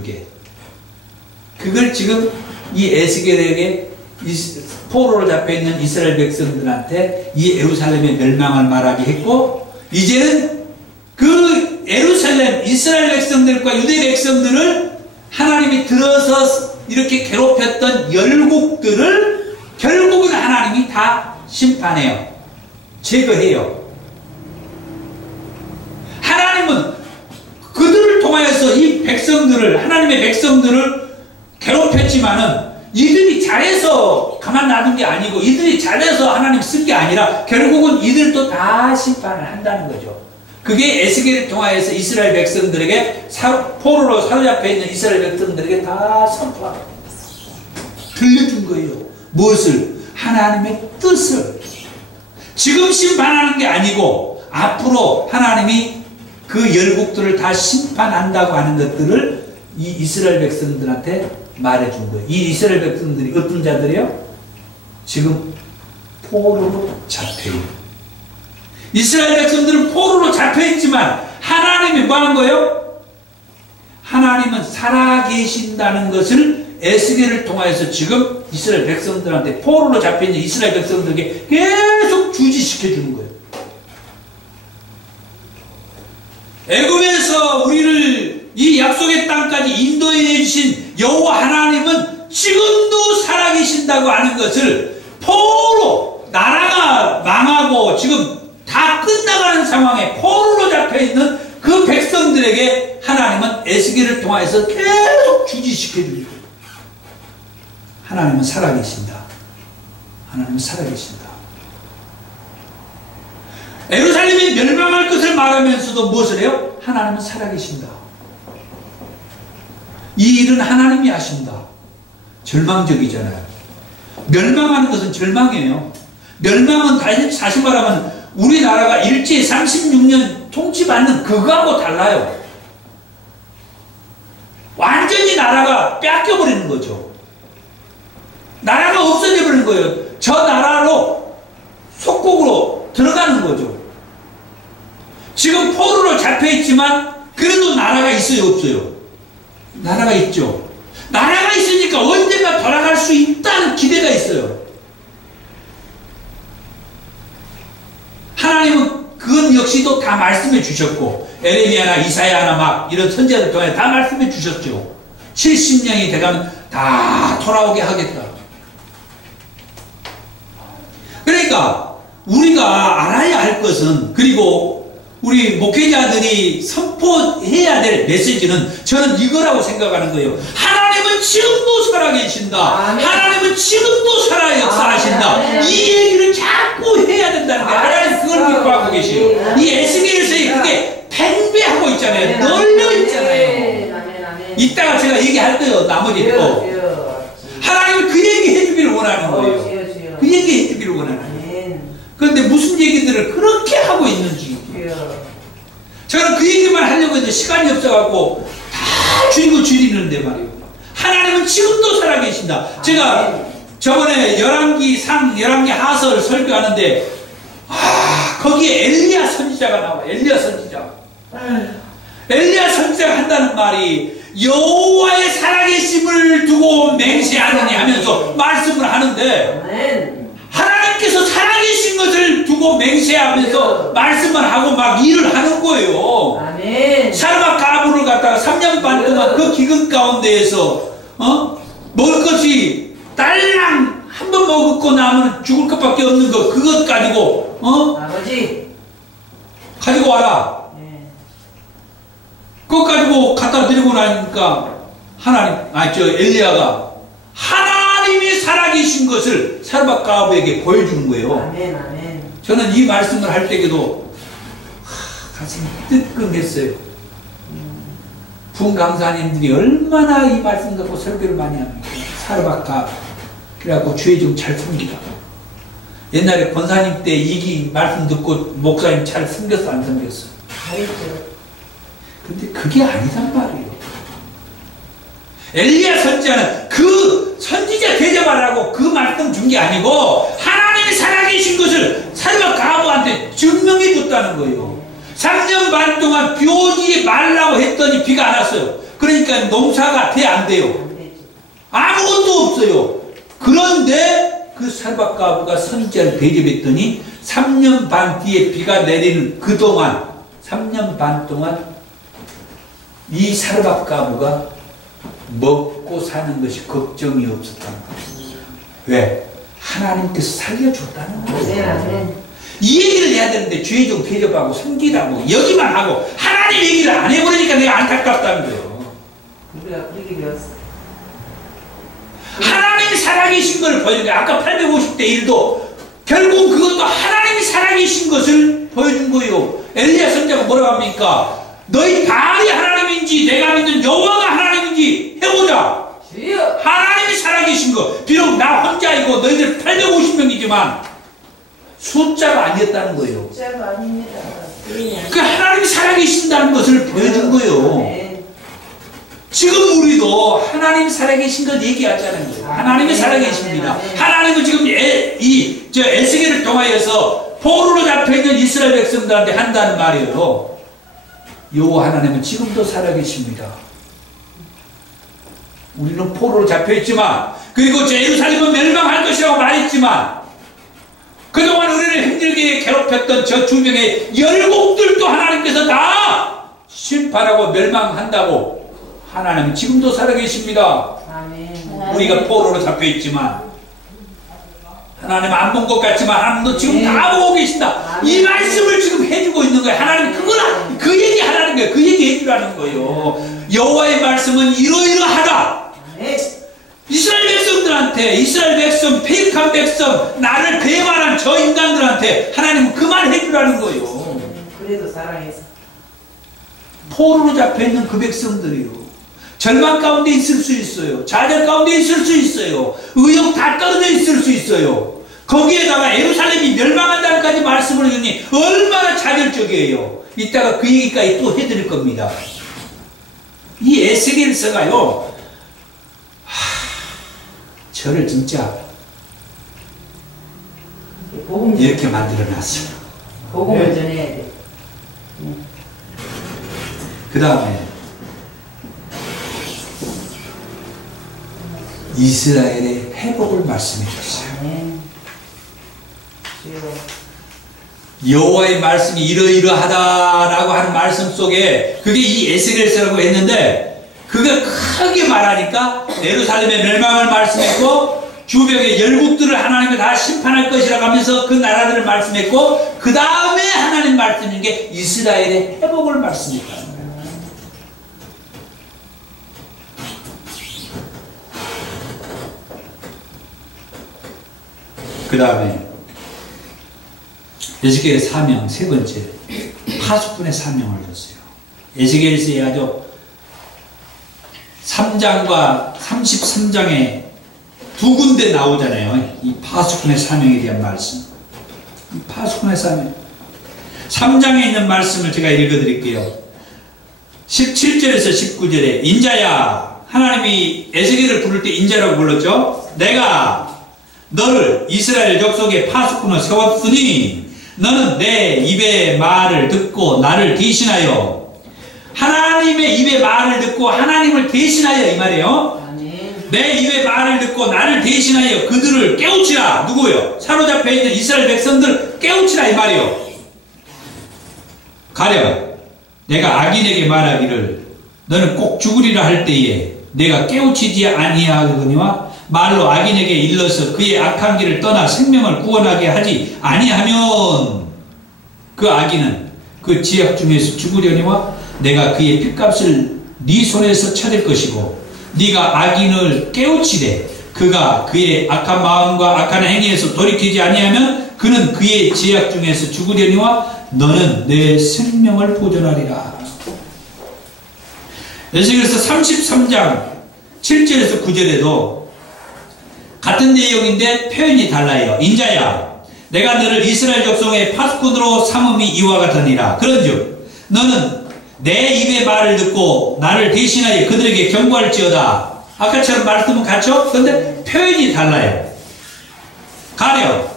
그걸 지금 이 에스겔에게 포로로 잡혀있는 이스라엘 백성들한테 이 예루살렘의 멸망을 말하게 했고, 이제는 그 예루살렘 이스라엘 백성들과 유대 백성들을 하나님이 들어서 이렇게 괴롭혔던 열국들을 결국은 하나님이 다 심판해요. 제거해요. 하나님은 그들을 통하여서 이 백성들을, 하나님의 백성들을 괴롭혔지만은 이들이 잘해서 가만 놔둔 게 아니고, 이들이 잘해서 하나님 쓴 게 아니라 결국은 이들도 다 심판을 한다는 거죠. 그게 에스겔을 통하여서 이스라엘 백성들에게, 포로로 사로잡혀 있는 이스라엘 백성들에게 다 선포하고 들려준 거예요. 무엇을? 하나님의 뜻을. 지금 심판하는 게 아니고 앞으로 하나님이 그 열국들을 다 심판한다고 하는 것들을 이 이스라엘 백성들한테 말해준 거예요. 이 이스라엘 백성들이 어떤 자들이요? 지금 포로로 잡혀있는, 이스라엘 백성들은 포로로 잡혀있지만 하나님이 뭐 하는 거예요? 하나님은 살아계신다는 것을 에스겔을 통하여서 지금 이스라엘 백성들한테, 포로로 잡혀있는 이스라엘 백성들에게 계속 주지시켜주는 거예요. 애굽에서 우리를 이 약속의 땅까지 인도해 주신 여호와 하나님은 지금도 살아계신다고 하는 것을, 포로, 나라가 망하고 지금 다 끝나가는 상황에 포로로 잡혀있는 그 백성들에게 하나님은 에스겔을 통해서 계속 주지시켜주고, 하나님은 살아계신다. 하나님은 살아계신다. 예루살렘이 멸망할 것을 말하면서도 무엇을 해요? 하나님은 살아계신다. 이 일은 하나님이 하신다. 절망적이잖아요. 멸망하는 것은 절망이에요. 멸망은 사실 말하면 우리나라가 일제 36년 통치받는 그거하고 달라요. 완전히 나라가 뺏겨버리는 거죠. 나라가 없어져버리는 거예요. 저 나라로 속국으로 들어가는 거죠. 지금 포로로 잡혀있지만 그래도 나라가 있어요, 없어요? 나라가 있죠. 나라가 있으니까 언젠가 돌아갈 수 있다는 기대가 있어요. 하나님은 그건 역시도 다 말씀해 주셨고, 에레미야나 이사야나 막 이런 선지자들 통해 다 말씀해 주셨죠. 70년이 돼가면 다 돌아오게 하겠다. 그러니까 우리가 알아야 할 것은, 그리고 우리 목회자들이 선포해야 될 메시지는 저는 이거라고 생각하는 거예요. 하나님은 지금도 살아계신다. 하나님은 지금도 살아 역사하신다. 이 얘기를 자꾸 해야 된다는 거예요. 하나님 그걸 믿고 하고 계세요. 이 에스겔에서 그게 팽배하고 있잖아요. 널려 있잖아요. 이따가 제가 얘기할 거예요. 나머지 또. 하나님은 그 얘기 해주기를 원하는 거예요. 그 얘기 해주기를 원하는 거예요. 그런데 무슨 얘기들을 그렇게 하고 있는지. 저는 그 얘기만 하려고 했는데 시간이 없어갖고 다 줄이는데 말이에요. 하나님은 지금도 살아계신다. 제가 저번에 열왕기 하설 설교하는데, 거기에 엘리야 선지자가 나와. 엘리야 선지자. 엘리야 선지자가 한다는 말이 여호와의 살아계심을 두고 맹세하느니 하면서 말씀을 하는데, 하나님께서 살아계신 것을 두고 맹세하면서 말씀을 하고 막 일을 하는 거예요. 사르밧 가부를 갖다가 3년 반 동안 그 기근 가운데에서 먹을 것이 딸랑 한 번 먹고 나면 죽을 것밖에 없는 거, 그것 가지고 아버지 가지고 와라. 그것 가지고 갖다 드리고 나니까 엘리야가 하나님이 살아계신 것을 사르밧 가부에게 보여주는 거예요. 아멘, 아멘. 저는 이 말씀을 할 때에도 가슴이 뜨끔했어요. 부흥강사님들이 얼마나 이 말씀 갖고 설교를 많이 합니까? 사르밧 가부. 그래갖고 주의 좀 잘 섬기라. 옛날에 권사님 때 이기 말씀 듣고 목사님 잘 섬겼어, 안 섬겼어? 잘했죠. 근데 그게 아니단 말이에요. 엘리야 선지자는 그 선지자 대접하라고 그 말씀 준 게 아니고, 하나님이 살아계신 것을 살바 가부한테 증명해 줬다는 거예요. 3년 반 동안 비 오지 말라고 했더니 비가 안 왔어요. 그러니까 농사가 안 돼요. 안 되죠. 아무것도 없어요. 그런데 그 살박가부가 선지자를 대접했더니 3년 반 뒤에 비가 내리는 그동안 3년 반 동안 이 살박가부가 먹고 사는 것이 걱정이 없었다는 거예요. 왜? 하나님께서 살려줬다는 거예요. 아멘. 이 얘기를 해야 되는데 죄 좀 대접하고 섬기라고 여기만 하고 하나님 얘기를 안 해버리니까 내가 안타깝다는 거예요. 우리가 그렇게 배웠어. 하나님이 살아계신 걸 보여준 거예요. 아까 850대 1도 결국 그것도 하나님이 살아계신 것을 보여준 거예요. 엘리야 선지자가 뭐라고 합니까? 너희 바알이 하나님인지 내가 믿는 여호와가 하나님인지 해보자. 주여. 하나님이 살아계신 거. 비록 나 혼자이고 너희들 850명이지만 숫자가 아니었다는 거예요. 숫자가 아닙니다. 그 하나님이 살아계신다는 것을 보여준 거예요. 네. 지금 우리도 하나님이 살아계신 걸 얘기하자는 거예요. 하나님이 살아계십니다. 하나님은 지금 에스겔을 통하여서 포로로 잡혀있는 이스라엘 백성들한테 한다는 말이에요. 여호와 하나님은 지금도 살아계십니다. 우리는 포로로 잡혀있지만 그리고 예루살렘은 멸망할 것이라고 말했지만 그동안 우리를 힘들게 괴롭혔던 저 주변의 열국들도 하나님께서 다 심판하고 멸망한다고 하나님은 지금도 살아계십니다. 아멘. 우리가 포로로 잡혀있지만 하나님 안 본 것 같지만 하나님도 지금 다 보고 계신다. 이 말씀을 지금 해주고 있는 거예요. 하나님 그거나 그 얘기 하라는 거예요. 그 얘기 해주라는 거예요. 여호와의 말씀은 이러이러하다. 이스라엘 백성들한테 이스라엘 백성 패역한 백성 나를 배반한 저 인간들한테 하나님은 그 말 해주라는 거예요. 그래도 사랑해서 포로로 잡혀있는 그 백성들이요. 절망 가운데 있을 수 있어요. 좌절 가운데 있을 수 있어요. 의욕 다 떨어져 있을 수 있어요. 거기에다가 예루살렘이 멸망한다는까지 말씀을 해주니 얼마나 좌절적이에요. 이따가 그 얘기까지 또 해드릴 겁니다. 이 에스겔서가요 저를 진짜 이렇게 만들어놨어요. 복음을 전해야 돼. 그 다음에 이스라엘의 회복을 말씀해 줬어요. 아멘. 주여. 여호와의 말씀이 이러이러하다라고 하는 말씀 속에 그게 이 에스겔서라고 했는데 그가 크게 말하니까 예루살렘의 멸망을 말씀했고 주변의 열국들을 하나님이 다 심판할 것이라고 하면서 그 나라들을 말씀했고 그 다음에 하나님 말씀인 게 이스라엘의 회복을 말씀했다는 거예요. 그 다음에 에스겔의 사명 세 번째 파수꾼의 사명을 줬어요. 에스겔서에 아주 3장과 33장에 두 군데 나오잖아요. 이 파수꾼의 사명에 대한 말씀. 이 파수꾼의 사명. 3장에 있는 말씀을 제가 읽어드릴게요. 17절에서 19절에 인자야, 하나님이 에스겔을 부를 때 인자라고 불렀죠. 내가 너를 이스라엘 족속의 파수꾼으로 세웠으니 너는 내 입의 말을 듣고 나를 대신하여 하나님의 입의 말을 듣고 하나님을 대신하여 이 말이에요. 아멘. 내 입의 말을 듣고 나를 대신하여 그들을 깨우치라. 누구요? 사로잡혀 있는 이스라엘 백성들 깨우치라 이 말이요. 가령 내가 악인에게 말하기를 너는 꼭 죽으리라 할 때에 내가 깨우치지 아니하거니와 말로 악인에게 일러서 그의 악한 길을 떠나 생명을 구원하게 하지 아니하면 그 악인은 그 지역 중에서 죽으려니와 내가 그의 핏값을 네 손에서 찾을 것이고 네가 악인을 깨우치되 그가 그의 악한 마음과 악한 행위에서 돌이키지 아니하면 그는 그의 제약 중에서 죽으려니와 너는 내 생명을 보존하리라. 에스겔서 33장 7절에서 9절에도 같은 내용인데 표현이 달라요. 인자야, 내가 너를 이스라엘 족속의 파수꾼으로 삼음이 이와 같으니라. 그런즉 너는 내 입의 말을 듣고 나를 대신하여 그들에게 경고할지어다. 아까처럼 말씀은 같죠? 그런데 표현이 달라요. 가령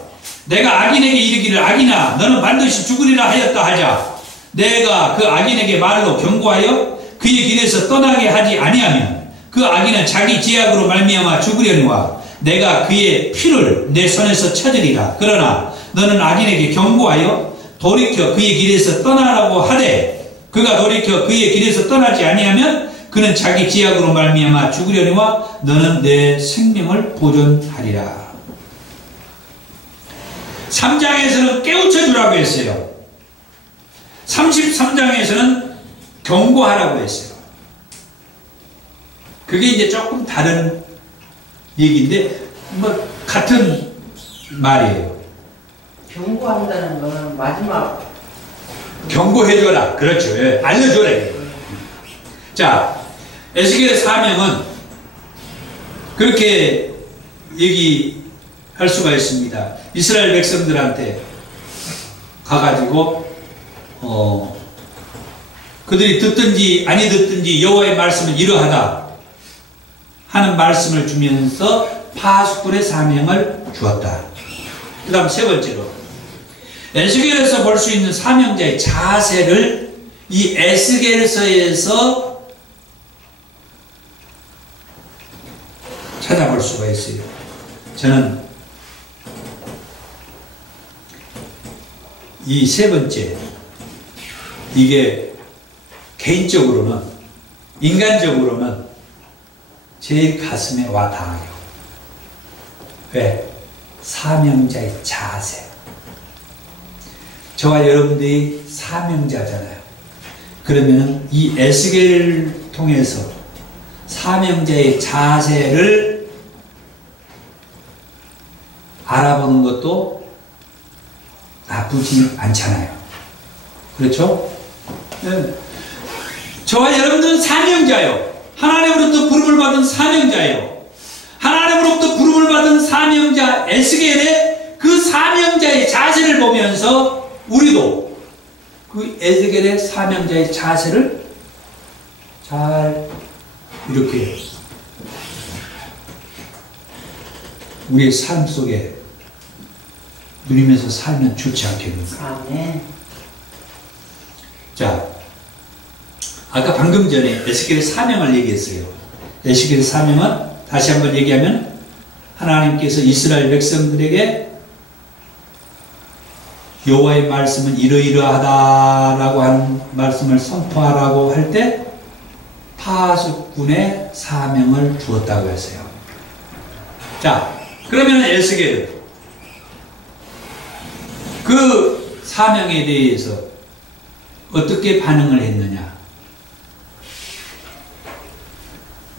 내가 악인에게 이르기를 악인아 너는 반드시 죽으리라 하였다 하자 내가 그 악인에게 말로 경고하여 그의 길에서 떠나게 하지 아니하면 그 악인은 자기 죄악으로 말미암아 죽으려니와 내가 그의 피를 내 손에서 찾으리라. 그러나 너는 악인에게 경고하여 돌이켜 그의 길에서 떠나라고 하되 그가 돌이켜 그의 길에서 떠나지 아니하면 그는 자기 죄악으로 말미암아 죽으려니와 너는 내 생명을 보존하리라. 3장에서는 깨우쳐 주라고 했어요. 33장에서는 경고하라고 했어요. 그게 이제 조금 다른 얘기인데 뭐 같은 말이에요. 경고한다는 거는 마지막 경고해줘라. 그렇죠. 예. 알려줘라. 자, 에스겔의 사명은 그렇게 얘기할 수가 있습니다. 이스라엘 백성들한테 가가지고 그들이 듣든지 아니 듣든지 여호와의 말씀은 이러하다 하는 말씀을 주면서 파수꾼의 사명을 주었다. 그 다음 세 번째로 에스겔에서 볼 수 있는 사명자의 자세를 이 에스겔서에서 찾아볼 수가 있어요. 저는 이 세 번째 이게 개인적으로는 인간적으로는 제일 가슴에 와 닿아요. 왜? 사명자의 자세. 저와 여러분들이 사명자잖아요. 그러면 이 에스겔을 통해서 사명자의 자세를 알아보는 것도 나쁘지 않잖아요. 그렇죠? 네. 저와 여러분들은 사명자요. 하나님으로부터 부름을 받은 사명자예요. 하나님으로부터 부름을 받은 사명자 에스겔의 그 사명자의 자세를 보면서 우리도 그 에스겔의 사명자의 자세를 잘 이렇게 우리의 삶 속에 누리면서 살면 좋지 않겠는가. 아멘. 자, 아까 방금 전에 에스겔의 사명을 얘기했어요. 에스겔의 사명은 다시 한번 얘기하면 하나님께서 이스라엘 백성들에게 여호와의 말씀은 이러이러하다라고 하는 말씀을 선포하라고 할 때 파수꾼의 사명을 주었다고 했어요. 자, 그러면 에스겔은 그 사명에 대해서 어떻게 반응을 했느냐?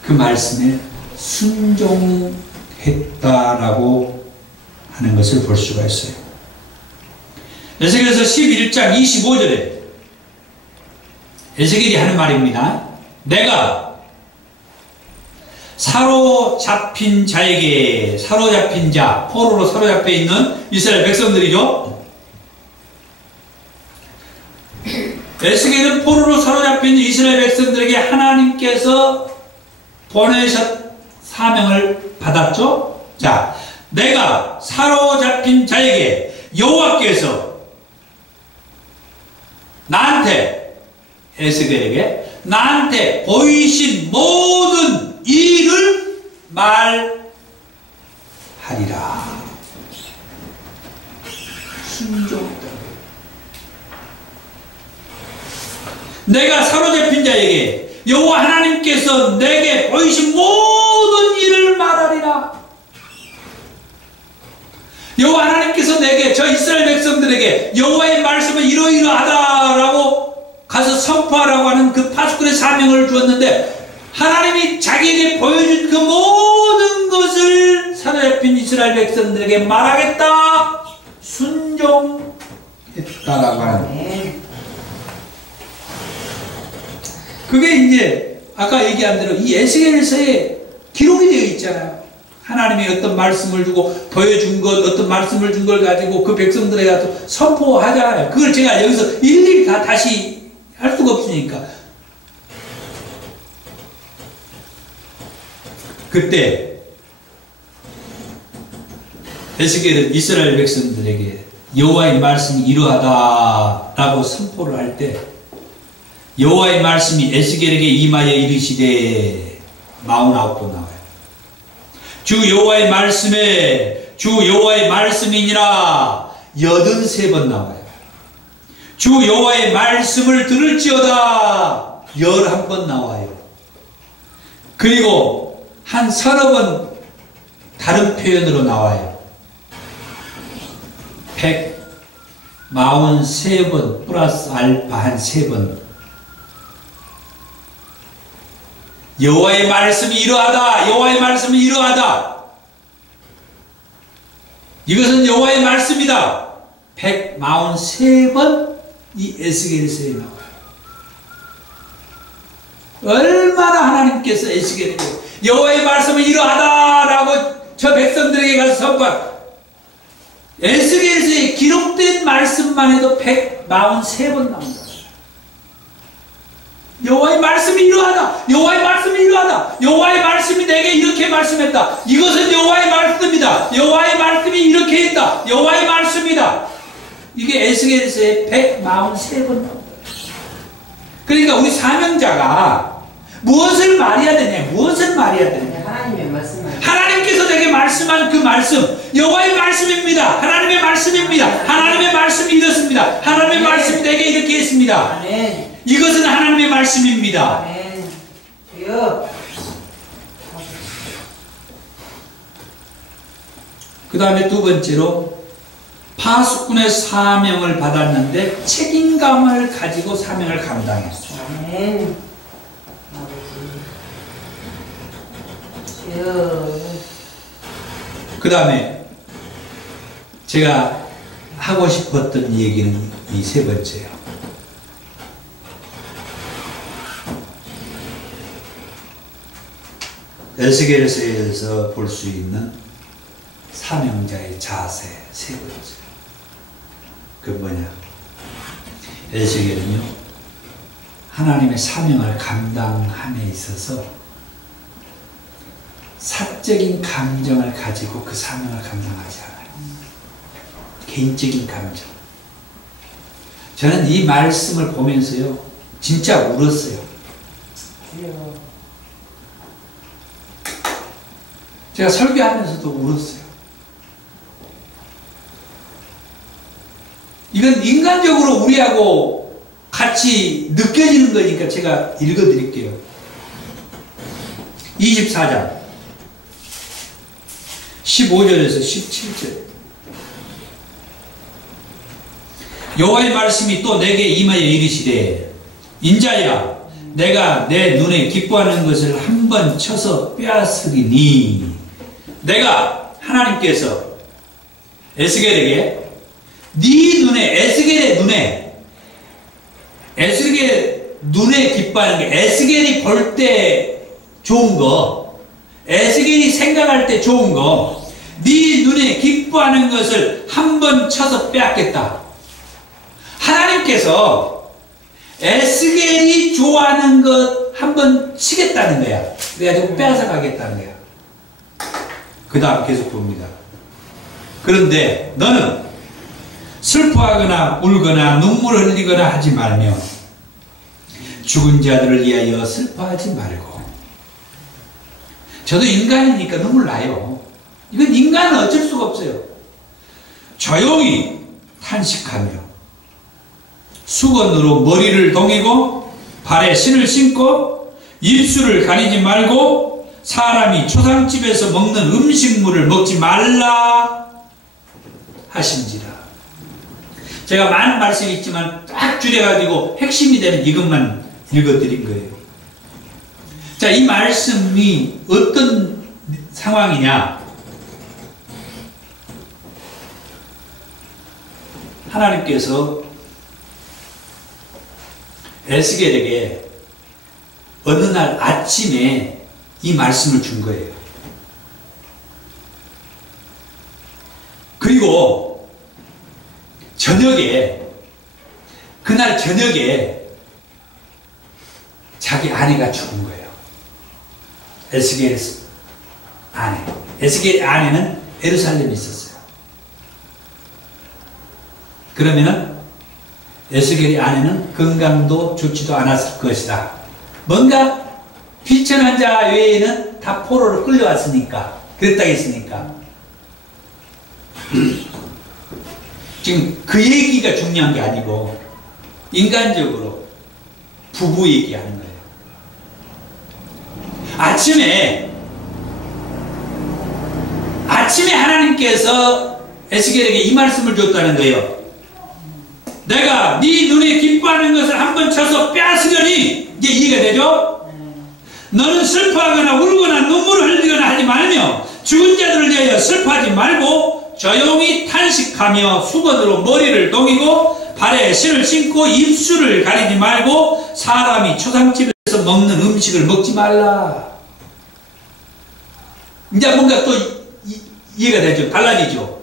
그 말씀에 순종했다라고 하는 것을 볼 수가 있어요. 에스겔서 11장 25절에 에스겔이 하는 말입니다. 내가 사로잡힌 자에게, 사로잡힌 자, 포로로 사로잡혀 있는 이스라엘 백성들이죠. 에스겔은 포로로 사로잡힌 이스라엘 백성들에게 하나님께서 보내셨 사명을 받았죠. 자, 내가 사로잡힌 자에게 여호와께서 나한테, 에스겔에게 나한테 보이신 모든 일을 말하리라. 순종했다. 내가 사로잡힌 자에게 여호와 하나님께서 내게 보이신 모든 일을 말하리라. 여호와 하나님께서 내게, 저 이스라엘 백성들에게 여호와의 말씀은 이러이러하다라고 가서 선포하라고 하는 그 파수꾼의 사명을 주었는데 하나님이 자기에게 보여준 그 모든 것을 사로잡힌 이스라엘 백성들에게 말하겠다. 순종했다라고 하는. 그게 이제 아까 얘기한 대로 이 에스겔서에 기록이 되어 있잖아요. 하나님이 어떤 말씀을 주고 보여준 것, 어떤 말씀을 준 걸 가지고 그 백성들에게 가서 선포하잖아요. 그걸 제가 여기서 일일이 다 다시 할 수가 없으니까. 그때 에스겔은 이스라엘 백성들에게 여호와의 말씀이 이러하다라고 선포를 할 때 여호와의 말씀이 에스겔에게 임하여 이르시되 49번 나와요. 주 여호와의 말씀에 주 여호와의 말씀이니라 83번 나와요. 주 여호와의 말씀을 들을지어다 11번 나와요. 그리고 한 30번 다른 표현으로 나와요. 143번 플러스 알파 한 3번. 여호와의 말씀이 이러하다. 여호와의 말씀이 이러하다. 이것은 여호와의 말씀이다. 143번 이 에스겔서에 나와요. 얼마나 하나님께서 에스겔에게 여호와의 말씀은 이러하다라고 저 백성들에게 가서 선포한 에스겔서에 기록된 말씀만 해도 143번 나옵니다. 여호와의 말씀이 이러하다. 여호와의 말씀이 이러하다. 여호와의 말씀이 내게 이렇게 말씀했다. 이것은 여호와의 말씀이다. 여호와의 말씀이 이렇게 했다. 여호와의 말씀이다. 이게 에스겔서에 143번 나옵니다. 그러니까 우리 사명자가 무엇을 말해야 되냐? 무엇을 말해야 되냐? 하나님의 말씀을. 하나님께서 내게 말씀한 그 말씀, 여호와의 말씀입니다. 하나님의 말씀입니다. 하나님의 말씀이 이렇습니다. 하나님의 말씀이 내게 이렇게 했습니다. 아멘. 이것은 하나님의 말씀입니다. 아멘. 주여. 그 다음에 두 번째로 파수꾼의 사명을 받았는데 책임감을 가지고 사명을 감당했어요. 아멘. 아버지. 주여. 그 다음에 제가 하고 싶었던 얘기는 이 세 번째예요. 에스겔서에서 볼 수 있는 사명자의 자세 세 번째. 그 뭐냐? 에스겔은요, 하나님의 사명을 감당함에 있어서 사적인 감정을 가지고 그 사명을 감당하지 않아요. 개인적인 감정. 저는 이 말씀을 보면서요, 진짜 울었어요. 주여. 제가 설교하면서도 울었어요. 이건 인간적으로 우리하고 같이 느껴지는 거니까 제가 읽어드릴게요. 24장 15절에서 17절. 여호와의 말씀이 또 내게 임하여 이르시되 인자야 내가 내 눈에 기뻐하는 것을 한 번 쳐서 빼앗으리니 내가 하나님께서 에스겔에게 네 눈에 에스겔의 눈에 기뻐하는 게 에스겔이 볼 때 좋은 거, 에스겔이 생각할 때 좋은 거, 네 눈에 기뻐하는 것을 한 번 쳐서 빼앗겠다. 하나님께서 에스겔이 좋아하는 것 한 번 치겠다는 거야. 그래가지고 빼앗아 가겠다는 거야. 그 다음 계속 봅니다. 그런데 너는 슬퍼하거나 울거나 눈물을 흘리거나 하지 말며 죽은 자들을 위하여 슬퍼하지 말고. 저도 인간이니까 눈물 나요. 이건 인간은 어쩔 수가 없어요. 조용히 탄식하며 수건으로 머리를 동이고 발에 신을 신고 입술을 가리지 말고 사람이 초상집에서 먹는 음식물을 먹지 말라 하신지라. 제가 많은 말씀이 있지만 딱 줄여가지고 핵심이 되는 이것만 읽어드린 거예요. 자, 이 말씀이 어떤 상황이냐? 하나님께서 에스겔에게 어느 날 아침에 이 말씀을 준 거예요. 그리고 그날 저녁에 자기 아내가 죽은 거예요. 에스겔의 아내. 에스겔의 아내는 예루살렘에 있었어요. 그러면은 에스겔의 아내는 건강도 좋지도 않았을 것이다. 뭔가 비천한 자 외에는 다 포로로 끌려왔으니까, 그랬다고 했으니까. 지금 그 얘기가 중요한 게 아니고 인간적으로 부부 얘기하는 거예요. 아침에 하나님께서 에스겔에게 이 말씀을 줬다는 거예요. 내가 네 눈에 기뻐하는 것을 한번 쳐서 빼앗으려니, 이제 이해가 되죠? 너는 슬퍼하거나 울거나 눈물을 흘리거나 하지 말며 죽은 자들을 위하여 슬퍼하지 말고 조용히 탄식하며 수건으로 머리를 동이고 발에 신을 신고 입술을 가리지 말고 사람이 초상집에서 먹는 음식을 먹지 말라. 이제 뭔가 또 이해가 되죠? 달라지죠?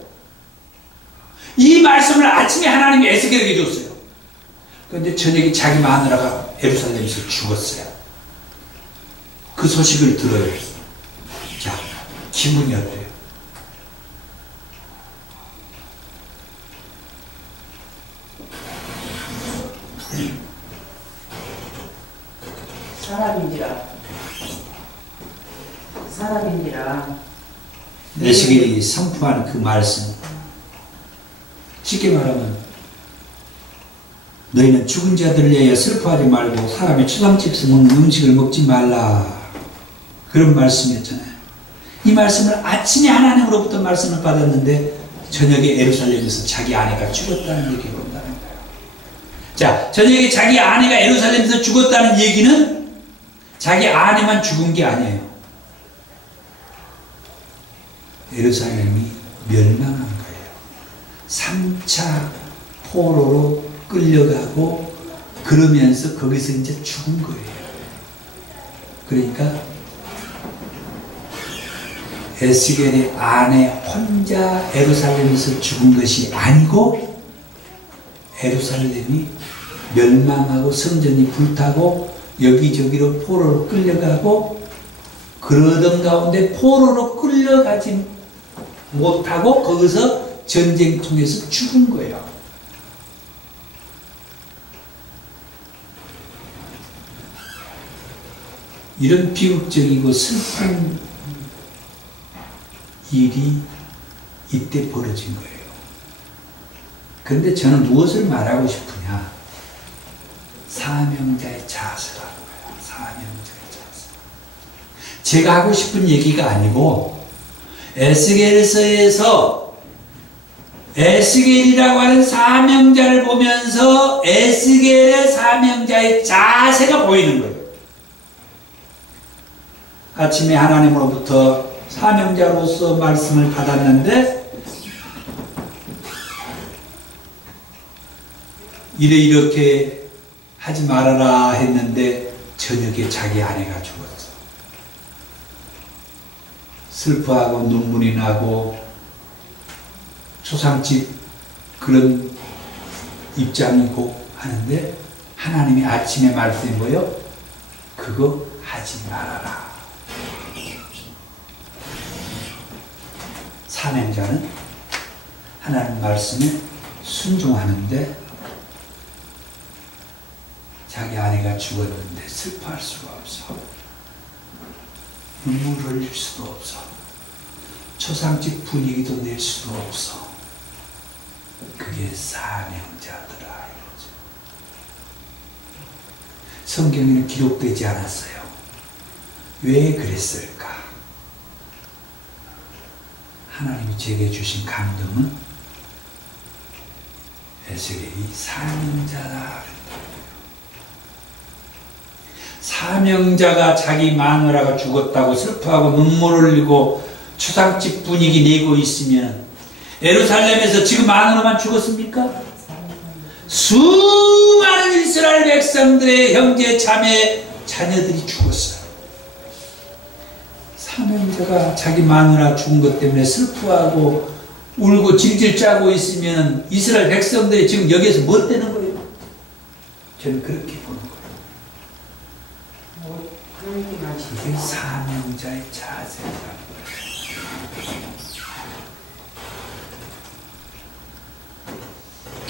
이 말씀을 아침에 하나님이 에스겔에게 줬어요. 그런데 저녁에 자기 마누라가 예루살렘에서 죽었어요. 그 소식을 들어요. 자, 기분이 어때요? 사람인지라 에스겔이 선포한 그 말씀, 쉽게 말하면 너희는 죽은 자들을 위하여 슬퍼하지 말고 사람의 초상집에서 먹는 음식을 먹지 말라, 그런 말씀이었잖아요. 이 말씀을 아침에 하나님으로부터 말씀을 받았는데 저녁에 예루살렘에서 자기 아내가 죽었다는 얘기가 온다는 거예요. 자, 저녁에 자기 아내가 예루살렘에서 죽었다는 얘기는 자기 아내만 죽은 게 아니에요. 예루살렘이 멸망한 거예요. 3차 포로로 끌려가고 그러면서 거기서 이제 죽은 거예요. 그러니까 에스겔의 아내 혼자 예루살렘에서 죽은 것이 아니고 예루살렘이 멸망하고 성전이 불타고 여기저기로 포로로 끌려가고 그러던 가운데 포로로 끌려가지 못하고 거기서 전쟁통에서 죽은 거예요. 이런 비극적이고 슬픈 일이 이때 벌어진 거예요. 근데 저는 무엇을 말하고 싶으냐? 사명자의 자세라는 거예요. 사명자의 자세. 제가 하고 싶은 얘기가 아니고 에스겔서에서 에스겔이라고 하는 사명자를 보면서 에스겔의 사명자의 자세가 보이는 거예요. 아침에 하나님으로부터 사명자로서 말씀을 받았는데 이렇게 하지 말아라 했는데 저녁에 자기 아내가 죽었어. 슬퍼하고 눈물이 나고 초상집 그런 입장이고 하는데 하나님이 아침에 말씀이 뭐예요? 그거 하지 말아라. 사명자는 하나님 말씀에 순종하는데 자기 아내가 죽었는데 슬퍼할 수가 없어. 눈물을 흘릴 수도 없어. 초상집 분위기도 낼 수도 없어. 그게 사명자더라 이거죠. 성경에는 기록되지 않았어요. 왜 그랬을까? 하나님이 제게 주신 감동은 에스겔이 사명자다. 사명자가 자기 마누라가 죽었다고 슬퍼하고 눈물을 흘리고 초상집 분위기 내고 있으면 예루살렘에서 지금 마누라만 죽었습니까? 수많은 이스라엘 백성들의 형제 자매 자녀들이 죽었어요. 사명자가 자기 마누라 죽은 것 때문에 슬퍼하고 울고 질질 짜고 있으면 이스라엘 백성들이 지금 여기에서 뭐 되는 거예요? 저는 그렇게 보는 거예요. 이게 사명자의 자세라는 거예요.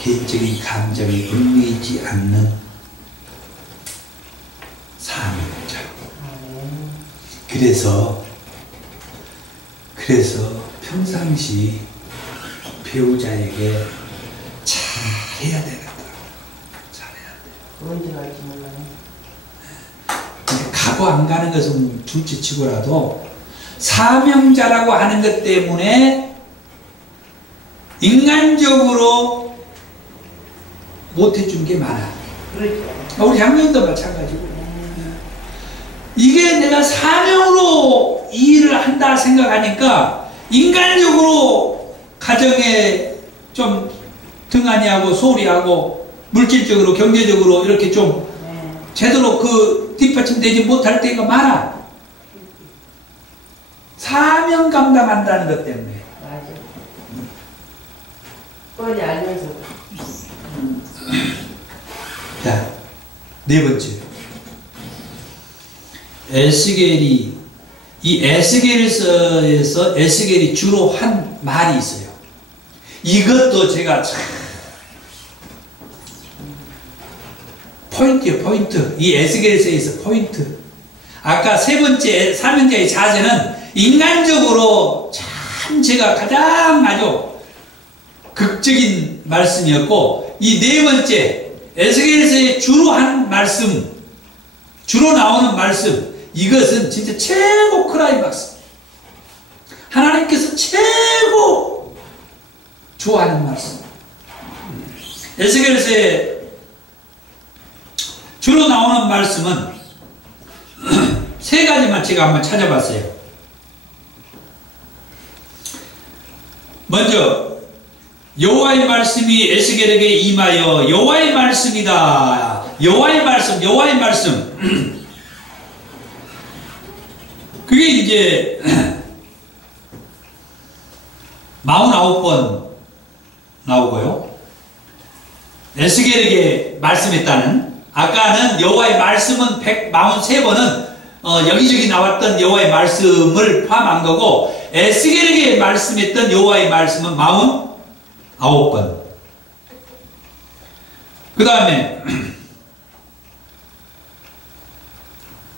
개인적인 감정에 얽매이지 않는 사명자. 그래서 평상시 배우자에게 잘해야 되겠다. 잘해야 돼. 뭔지 알지 몰라요. 가고 안 가는 것은 둘째 치고라도 사명자라고 하는 것 때문에 인간적으로 못해준 게 많아. 그렇죠. 우리 장면도 마찬가지고. 이게 내가 사명으로 이 일을 한다 생각하니까 인간적으로 가정에 좀 등한히하고 소홀히하고 물질적으로 경제적으로 이렇게 좀 제대로 그 뒷받침되지 못할 때가 많아. 사명 감당한다는 것 때문에. 맞아. 뻔히 알면서. 자, 네 번째. 에스겔이 이 에스겔서에서 에스겔이 주로 한 말이 있어요. 이것도 제가 참 포인트예요, 포인트. 이 에스겔서에서 포인트. 아까 세 번째 사명자의 자세는 인간적으로 참 제가 가장 아주 극적인 말씀이었고, 이 네 번째 에스겔서의 주로 한 말씀, 주로 나오는 말씀, 이것은 진짜 최고 클라이막스. 하나님께서 최고 좋아하는 말씀. 에스겔서에 주로 나오는 말씀은 세 가지만 제가 한번 찾아봤어요. 먼저 여호와의 말씀이 에스겔에게 임하여 여호와의 말씀이다. 여호와의 말씀, 여호와의 말씀. 그게 이제 49번 나오고요. 에스겔에게 말씀했다는, 아까는 여호와의 말씀은 143번은 여기저기 나왔던 여호와의 말씀을 포함한 거고, 에스겔에게 말씀했던 여호와의 말씀은 49번. 그 다음에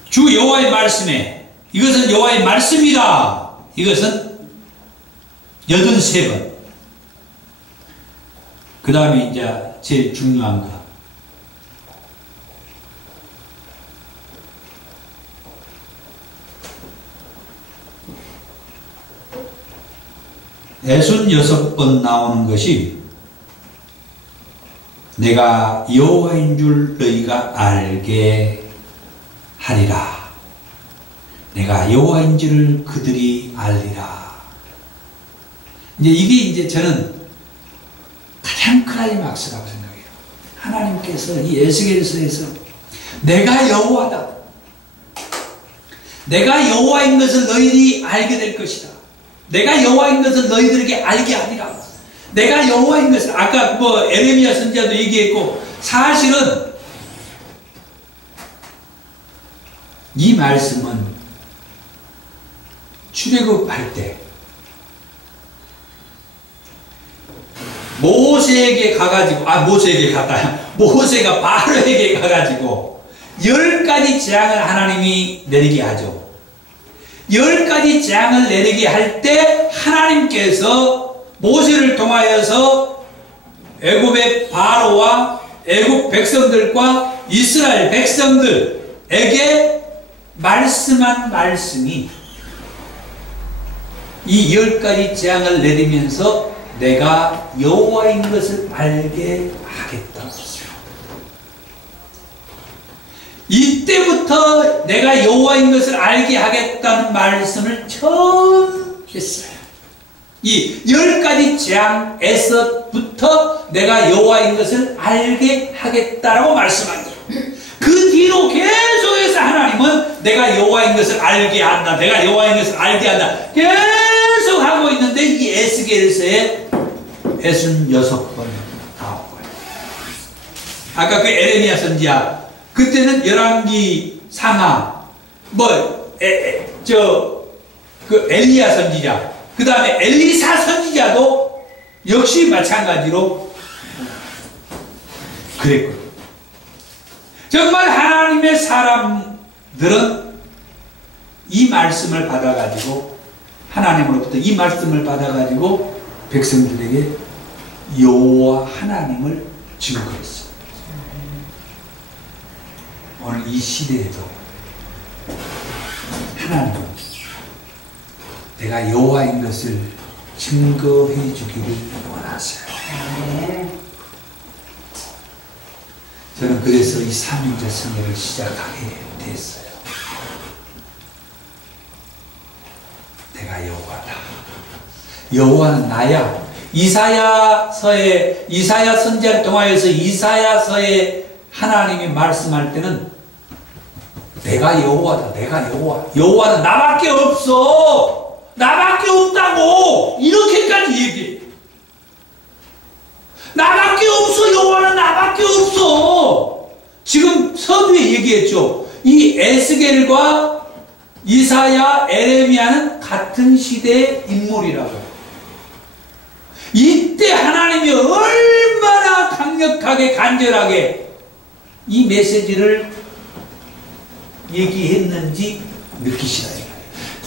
주 여호와의 말씀에 이것은 여호와의 말씀이다. 이것은 83번. 그 다음에 이제 제일 중요한 거. 애순 6번 나오는 것이 내가 여호와인 줄 너희가 알게 하리라. 내가 여호와인 줄을 그들이 알리라. 이게 이제 저는 가장 클라이막스라고 생각해요. 하나님께서 이 에스겔서에서 내가 여호와다. 내가 여호와인 것을 너희들이 알게 될 것이다. 내가 여호와인 것을 너희들에게 알게 하리라. 내가 여호와인 것을, 아까 뭐 에레미야 선지자도 얘기했고, 사실은 이 말씀은 출애굽할 때 모세에게 가가지고, 모세가 바로에게 가가지고 10가지 재앙을 하나님이 내리게 하죠. 10가지 재앙을 내리게 할 때 하나님께서 모세를 통하여서 애굽의 바로와 애굽 백성들과 이스라엘 백성들에게 말씀한 말씀이 이 10가지 재앙을 내리면서 내가 여호와인 것을 알게 하겠다. 이때부터 내가 여호와인 것을 알게 하겠다는 말씀을 처음 했어요. 이 10가지 재앙에서부터 내가 여호와인 것을 알게 하겠다라고 말씀한 거예요. 그 뒤로 계속해서 하나님은 내가 여호와인 것을 알게 한다, 내가 여호와인 것을 알게 한다 계속 하고 있는데, 이 에스겔서에 66번 나온 거예요. 아까 그 에레미야 선지자, 그때는 열왕기 상하, 그 엘리야 선지자, 그 다음에 엘리사 선지자도 역시 마찬가지로 그랬거든요. 정말 하나님의 사람들은 이 말씀을 받아가지고, 하나님으로부터 이 말씀을 받아가지고 백성들에게 여호와 하나님을 증거했어요. 오늘 이 시대에도 하나님은 내가 여호와인 것을 증거해 주기를 원하세요. 저는 그래서 이 삼위일체 성회를 시작하게 됐어요. 내가 여호와다. 여호와는 나야. 이사야 선지자를 통하여서 이사야서에 하나님이 말씀할 때는 내가 여호와다. 내가 여호와. 여호와는 나밖에 없어. 나밖에 없다고. 이렇게까지 얘기해. 나밖에 없어. 여호와는 나밖에 없어. 지금 서두에 얘기했죠. 이 에스겔과 이사야, 에레미야는 같은 시대의 인물이라고. 이때 하나님이 얼마나 강력하게 간절하게 이 메시지를 얘기했는지 느끼시라.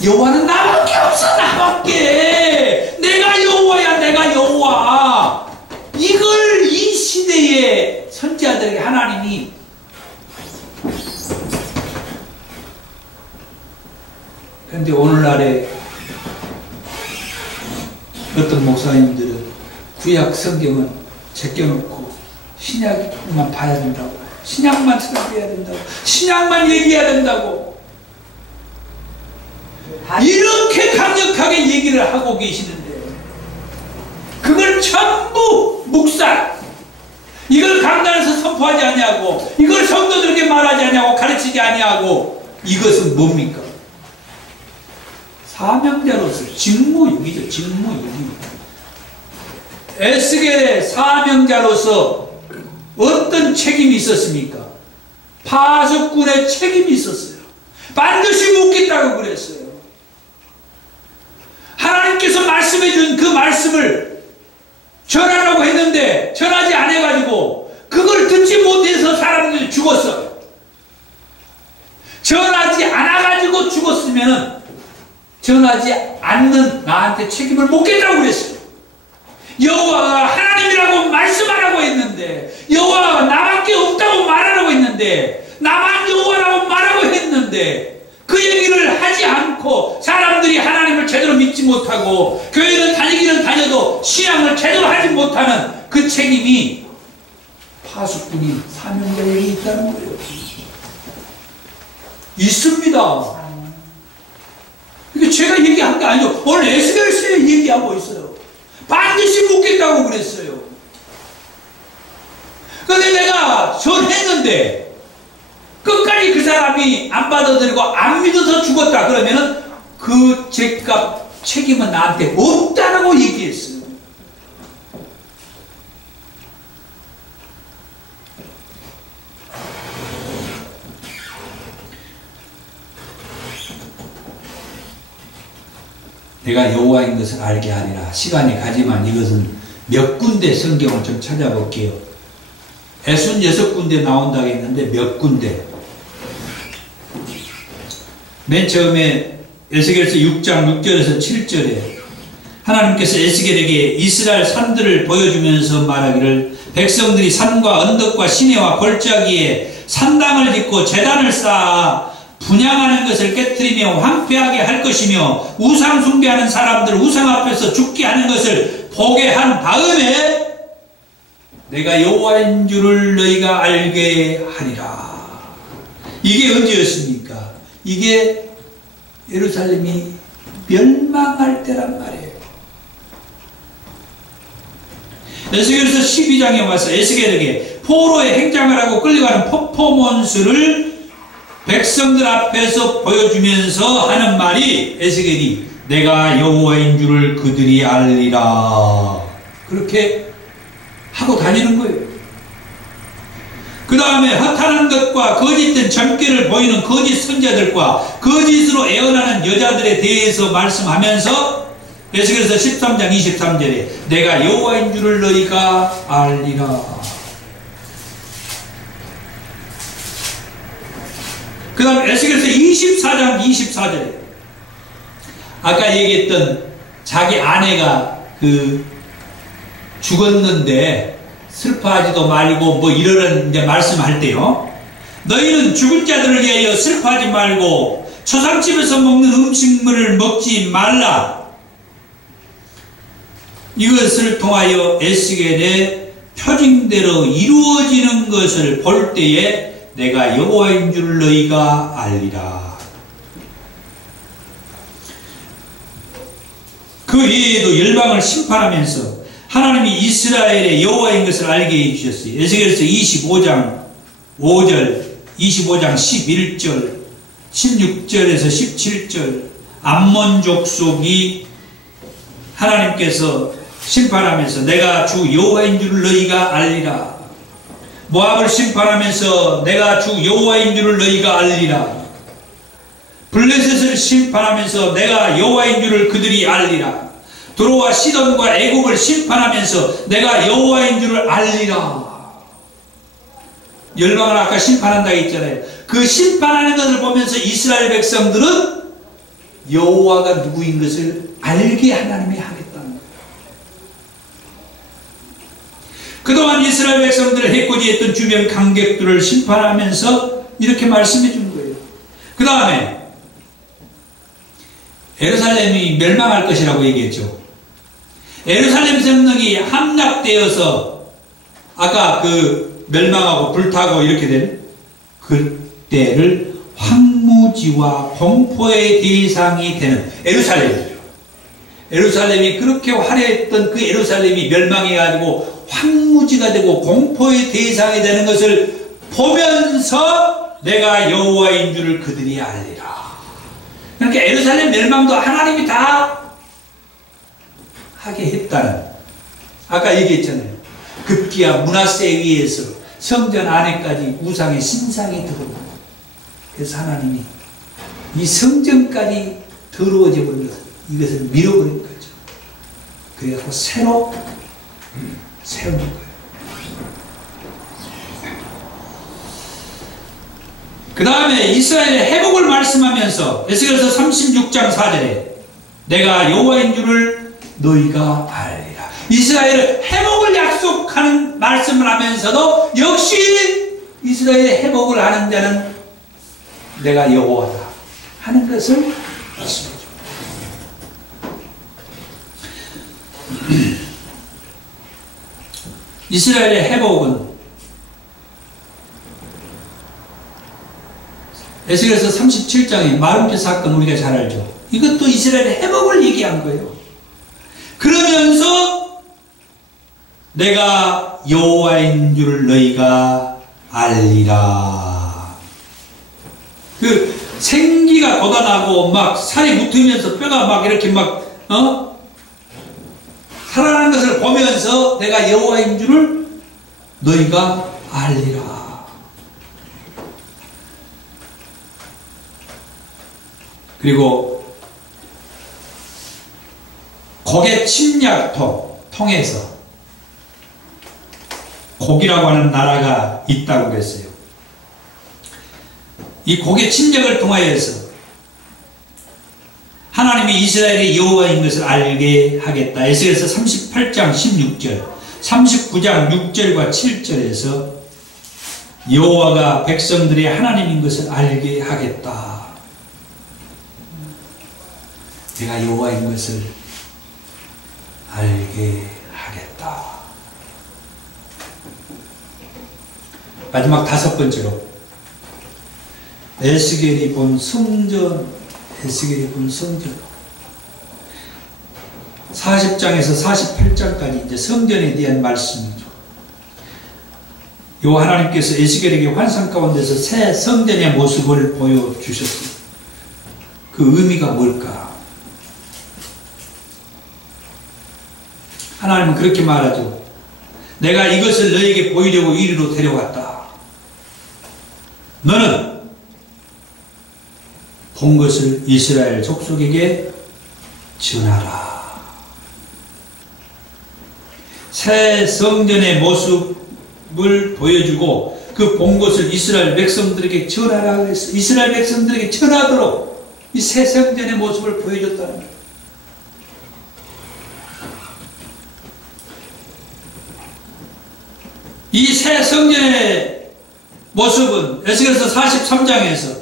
여호와는 나밖에 없어. 나밖에. 내가 여호와야. 내가 여호와. 이걸 이 시대의 선지자들에게 하나님이 그런데 오늘날에 어떤 목사님들은 구약 성경은 제껴놓고 신약만 봐야 된다고, 신약만 설교해야 된다고, 신약만 얘기해야 된다고 이렇게 강력하게 얘기를 하고 계시는데, 그걸 전부 묵살, 이걸 강단에서 선포하지 아니하고, 이걸 성도들에게 말하지 아니하고, 가르치지 아니하고, 이것은 뭡니까? 사명자로서 직무유기죠. 직무유기. 에스겔의 사명자로서 어떤 책임이 있었습니까? 파수꾼의 책임이 있었어요. 반드시 묻겠다고 그랬어요. 하나님께서 말씀해 준 그 말씀을 전하라고 했는데 전하지 않아가지고 그걸 듣지 못해서 사람들이 죽었어요. 전하지 않아가지고 죽었으면 전하지 않는 나한테 책임을 묻겠다고 그랬어요. 여호와가 하나님이라고 말씀하라고 했는데, 여호와가 나밖에 없다고 말하라고 했는데, 나만 여호와라고 말하고 했는데, 그 얘기를 하지 않고 사람들이 하나님을 제대로 믿지 못하고 교회를 다니기는 다녀도 신앙을 제대로 하지 못하는 그 책임이 파수꾼이 사명자에게 있다는 거예요. 있습니다. 이게 제가 얘기한 게 아니죠. 오늘 에스겔서에 얘기하고 있어요. 반드시 묻겠다고 그랬어요. 그런데 내가 전했는데 끝까지 그 사람이 안 받아들이고 안 믿어서 죽었다 그러면은 그 죄값 책임은 나한테 없다라고 얘기했어요. 내가 여호와인 것을 알게 하리라. 시간이 가지만 이것은 몇 군데 성경을 좀 찾아볼게요. 66군데 나온다고 했는데 몇 군데. 맨 처음에 에스겔서 6장 6절에서 7절에 하나님께서 에스겔에게 이스라엘 산들을 보여주면서 말하기를, 백성들이 산과 언덕과 시내와 골짜기에 산당을 짓고 제단을 쌓아 분향하는 것을 깨트리며 황폐하게 할 것이며 우상 숭배하는 사람들 우상 앞에서 죽게 하는 것을 보게 한 다음에 내가 여호와인 줄을 너희가 알게 하리라. 이게 언제였습니까? 이게 예루살렘이 멸망할 때란 말이에요. 에스겔서 12장에 와서 에스겔에게 포로의 행장을 하고 끌려가는 퍼포먼스를 백성들 앞에서 보여주면서 하는 말이, 에스겔이 내가 여호와인 줄을 그들이 알리라 그렇게 하고 다니는 거예요. 그 다음에 허탄한 것과 거짓된 점괘를 보이는 거짓 선자들과 거짓으로 애언하는 여자들에 대해서 말씀하면서 에스겔서 13장 23절에 내가 여호와인 줄을 너희가 알리라. 그 다음에 에스겔서 24장 24절에 아까 얘기했던 자기 아내가 죽었는데 슬퍼하지도 말고 뭐 이런 이제 말씀할 때요. 너희는 죽은 자들을 위하여 슬퍼하지 말고 초상집에서 먹는 음식물을 먹지 말라. 이것을 통하여 에스겔의 표징대로 이루어지는 것을 볼 때에 내가 여호와인 줄 너희가 알리라. 그 외에도 열방을 심판하면서 하나님이 이스라엘의 여호와인 것을 알게 해주셨어요. 에스겔서 25장 5절, 25장 11절, 16절에서 17절 암몬 족속이 하나님께서 심판하면서 내가 주 여호와인 줄 너희가 알리라. 모압을 심판하면서 내가 주 여호와인 줄 너희가 알리라. 블레셋을 심판하면서 내가 여호와인 줄을 그들이 알리라. 두로와 시돈과 애굽을 심판하면서 내가 여호와인 줄을 알리라. 열방을 아까 심판한다고 했잖아요. 그 심판하는 것을 보면서 이스라엘 백성들은 여호와가 누구인 것을 알게 하나님이 하겠다는 거예요. 그동안 이스라엘 백성들을 해코지했던 주변 강객들을 심판하면서 이렇게 말씀해 준 거예요. 그 다음에 예루살렘이 멸망할 것이라고 얘기했죠. 예루살렘 성벽이 함락되어서 아까 멸망하고 불타고 이렇게 된 그때를 황무지와 공포의 대상이 되는 예루살렘이죠. 예루살렘이 그렇게 화려했던 그 예루살렘이 멸망해가지고 황무지가 되고 공포의 대상이 되는 것을 보면서 내가 여호와인 줄을 그들이 알리라. 그러니까 예루살렘 멸망도 하나님이 다 하게 했다는, 아까 얘기했잖아요. 급기야 므낫세에 의해서 성전 안에까지 우상의 신상이 들어오고, 그래서 하나님이 이 성전까지 더러워져 버린 것을, 이것을 밀어버린 거죠. 그래서 새로 세우는 거예요. 그 다음에 이스라엘의 회복을 말씀하면서 에스겔서 36장 4절에 내가 여호와인 줄을 너희가 알리라. 이스라엘의 회복을 약속하는 말씀을 하면서도 역시 이스라엘의 회복을 하는 자는 내가 여호와다 하는 것을 말씀해 줍니다. 이스라엘의 회복은 에스겔서 37장의 마름피 사건 우리가 잘 알죠. 이것도 이스라엘의 회복을 얘기한 거예요. 그러면서 내가 여호와인 줄 너희가 알리라. 생기가 돋아나고 막 살이 붙으면서 뼈가 막 이렇게 살아나는 것을 보면서 내가 여호와인 줄을 너희가 알리라. 그리고 고개 침략 통해서 곡이라고 하는 나라가 있다고 그랬어요. 이 고개 침략을 통하여서 하나님이 이스라엘의 여호와인 것을 알게 하겠다. 에스겔서 38장 16절, 39장 6절과 7절에서 여호와가 백성들의 하나님인 것을 알게 하겠다. 내가 여호와인 것을 알게 하겠다. 마지막 5번째로 에스겔이 본 성전, 에스겔이 본 성전 40장에서 48장까지 이제 성전에 대한 말씀이죠. 요 하나님께서 에스겔에게 환상 가운데서 새 성전의 모습을 보여주셨어요. 그 의미가 뭘까? 하나님은 그렇게 말하죠. 내가 이것을 너에게 보이려고 이리로 데려왔다. 너는 본 것을 이스라엘 족속에게 전하라. 새 성전의 모습을 보여주고 그 그 본 것을 이스라엘 백성들에게 전하라고 했어. 이스라엘 백성들에게 전하도록 이 새 성전의 모습을 보여줬다는 거예요. 이 새 성전의 모습은 에스겔서 43장에서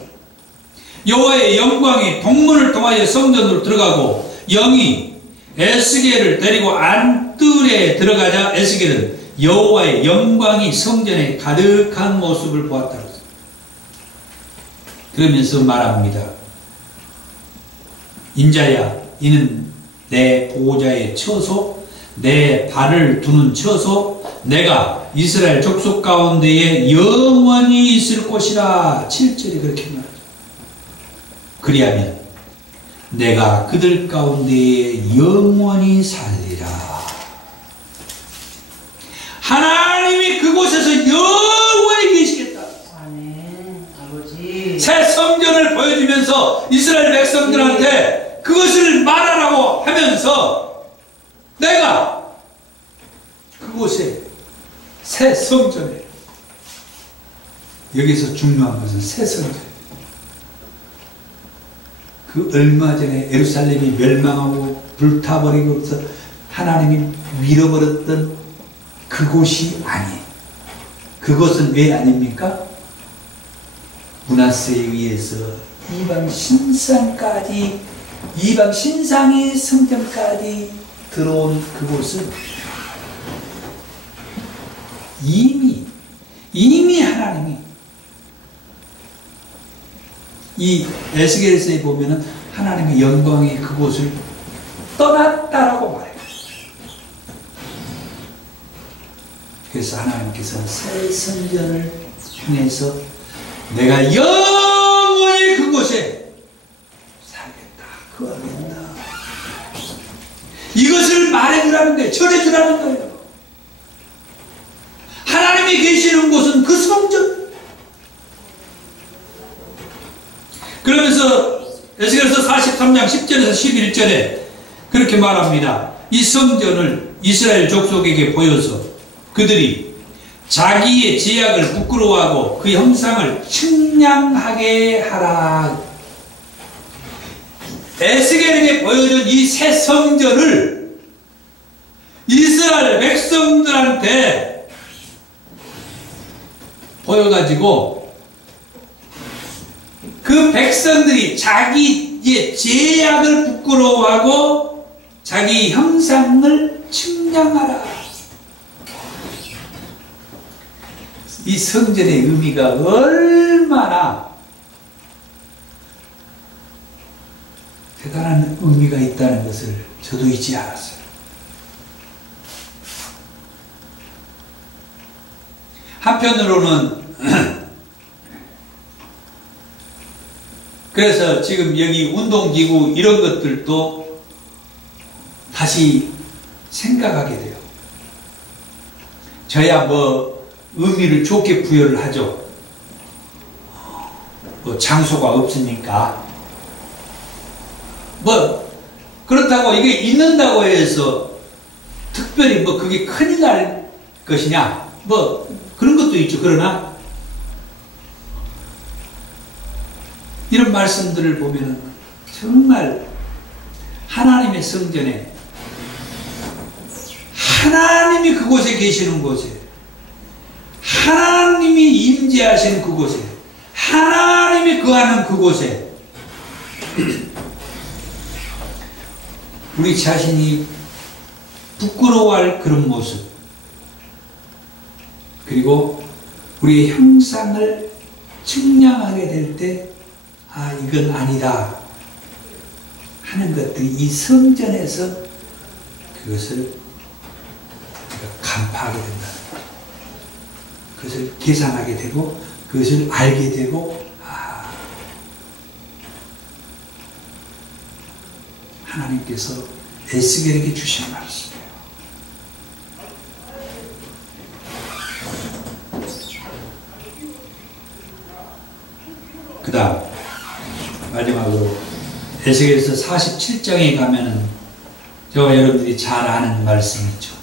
여호와의 영광이 동문을 통하여 성전으로 들어가고 영이 에스겔을 데리고 안뜰에 들어가자 에스겔은 여호와의 영광이 성전에 가득한 모습을 보았다고 했습니다. 그러면서 말합니다. 인자야, 이는 내 보호자의 처소, 내 발을 두는 처소, 내가 이스라엘 족속 가운데에 영원히 있을 곳이라. 7절이 그렇게 말하죠. 그리하면 내가 그들 가운데에 영원히 살리라. 하나님이 그곳에서 영원히 계시겠다. 아멘. 아버지. 새 성전을 보여주면서 이스라엘 백성들한테 그것을 말하라고 하면서 내가 그곳에 새 성전에, 여기서 중요한 것은 새 성전, 그 얼마 전에 예루살렘이 멸망하고 불타버리고 해서 하나님이 밀어버렸던 그곳이 아니에요. 그것은 왜 아닙니까? 므낫세에 의해서 이방 신상까지, 이방 신상의 성전까지 들어온 그곳은 이미 하나님이, 이 에스겔서에 보면은 하나님의 영광이 그곳을 떠났다라고 말해요. 그래서 하나님께서 새 성전을 향해서 내가 영원히 그곳에 살겠다, 거하겠다, 이것을 말해주라는 거예요. 전해주라는 거예요. 하나님이 계시는 곳은 그 성전. 그러면서 에스겔서 43장 10절에서 11절에 그렇게 말합니다. 이 성전을 이스라엘 족속에게 보여서 그들이 자기의 제약을 부끄러워하고 그 형상을 측량하게 하라. 에스겔에게 보여준 이 새 성전을 이스라엘 백성들한테 보여가지고 그 백성들이 자기의 제약을 부끄러워하고 자기 형상을 측량하라. 이 성전의 의미가 얼마나 대단한 의미가 있다는 것을 저도 잊지 않았어요. 한편으로는 그래서 지금 여기 운동기구 이런 것들도 다시 생각하게 돼요. 저야 뭐 의미를 좋게 부여를 하죠. 뭐 장소가 없으니까. 뭐 그렇다고 이게 있는다고 해서 특별히 뭐 그게 큰일 날 것이냐, 뭐 그런 것도 있죠. 그러나 이런 말씀들을 보면은 정말 하나님의 성전에, 하나님이 그곳에 계시는 곳에, 하나님이 임재하시는 그곳에, 하나님이 거하는 그곳에 우리 자신이 부끄러워할 그런 모습, 그리고 우리의 형상을 측량하게 될 때 아, 이건 아니다 하는 것들이 이 성전에서 그것을 간파하게 된다는 거죠. 그것을 계산하게 되고 그것을 알게 되고, 아, 하나님께서 에스겔에게 주신 말씀이에요. 그 다음 마지막으로 에스겔서 47장에 가면은 저와 여러분들이 잘 아는 말씀이죠.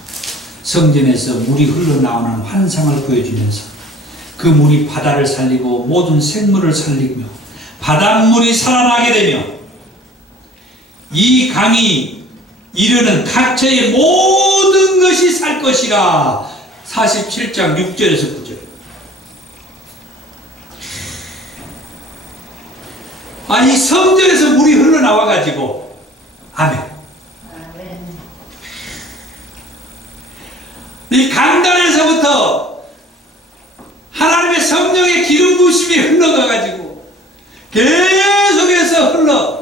성전에서 물이 흘러나오는 환상을 보여주면서 그 물이 바다를 살리고 모든 생물을 살리며 바닷물이 살아나게 되며 이 강이 이르는 각처의 모든 것이 살 것이라. 47장 6절에서 9절. 아니 성전에서 물이 흘러나와 가지고 아멘. 이 강단에서부터 하나님의 성령의 기름 부심이 흘러가 가지고 계속해서 흘러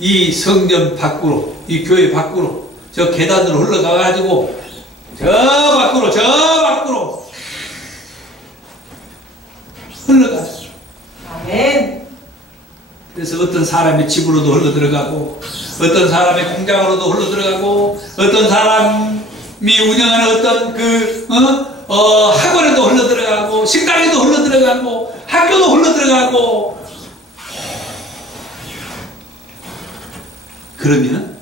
이 성전 밖으로, 이 교회 밖으로, 저 계단으로 흘러가 가지고 저 밖으로 흘러갔어. 아멘. 그래서 어떤 사람의 집으로도 흘러 들어가고, 어떤 사람의 공장으로도 흘러 들어가고, 어떤 사람이 운영하는 어떤 학원에도 흘러 들어가고, 식당에도 흘러 들어가고, 학교도 흘러 들어가고. 그러면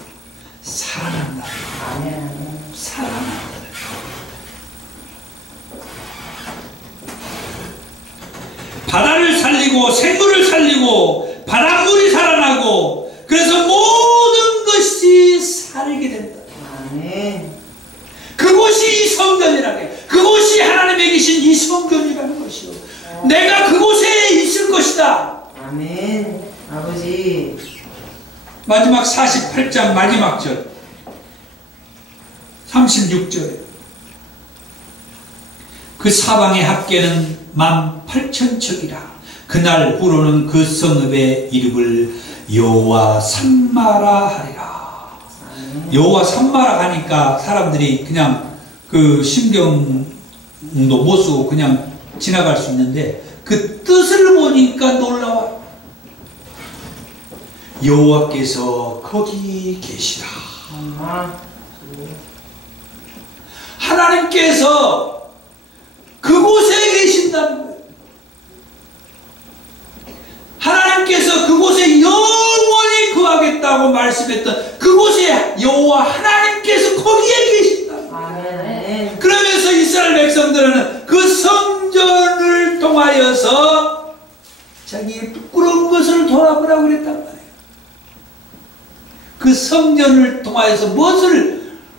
살아난다. 아멘. 살아난다. 바다를 살리고 생물을 살리고 바닷물이 살아나고, 그래서 모든 것이 살게 된다. 아멘. 그곳이 이 성전이라는 게, 그곳이 하나님의 계신 이 성전이라는 것이요. 내가 그곳에 있을 것이다. 아멘. 아버지. 마지막 48장 마지막 절 36절. 그 사방의 합계는 18,000척이라. 그날 후로는 그 성읍의 이름을 여호와 산마라 하리라. 여호와 산마라 하니까 사람들이 그냥 그 신경도 못 쓰고 그냥 지나갈 수 있는데, 그 뜻을 보니까 놀라워. 여호와께서 거기 계시다. 하나님께서 그곳에 계신다는 거예요. 하나님께서 그곳에 영원히 거하겠다고 말씀했던 그곳에 여호와 하나님께서 거기에 계신다. 아멘. 그러면서 이스라엘 백성들은 그 성전을 통하여서 자기의 부끄러운 것을 돌아보라고 그랬단 말이에요. 그 성전을 통하여서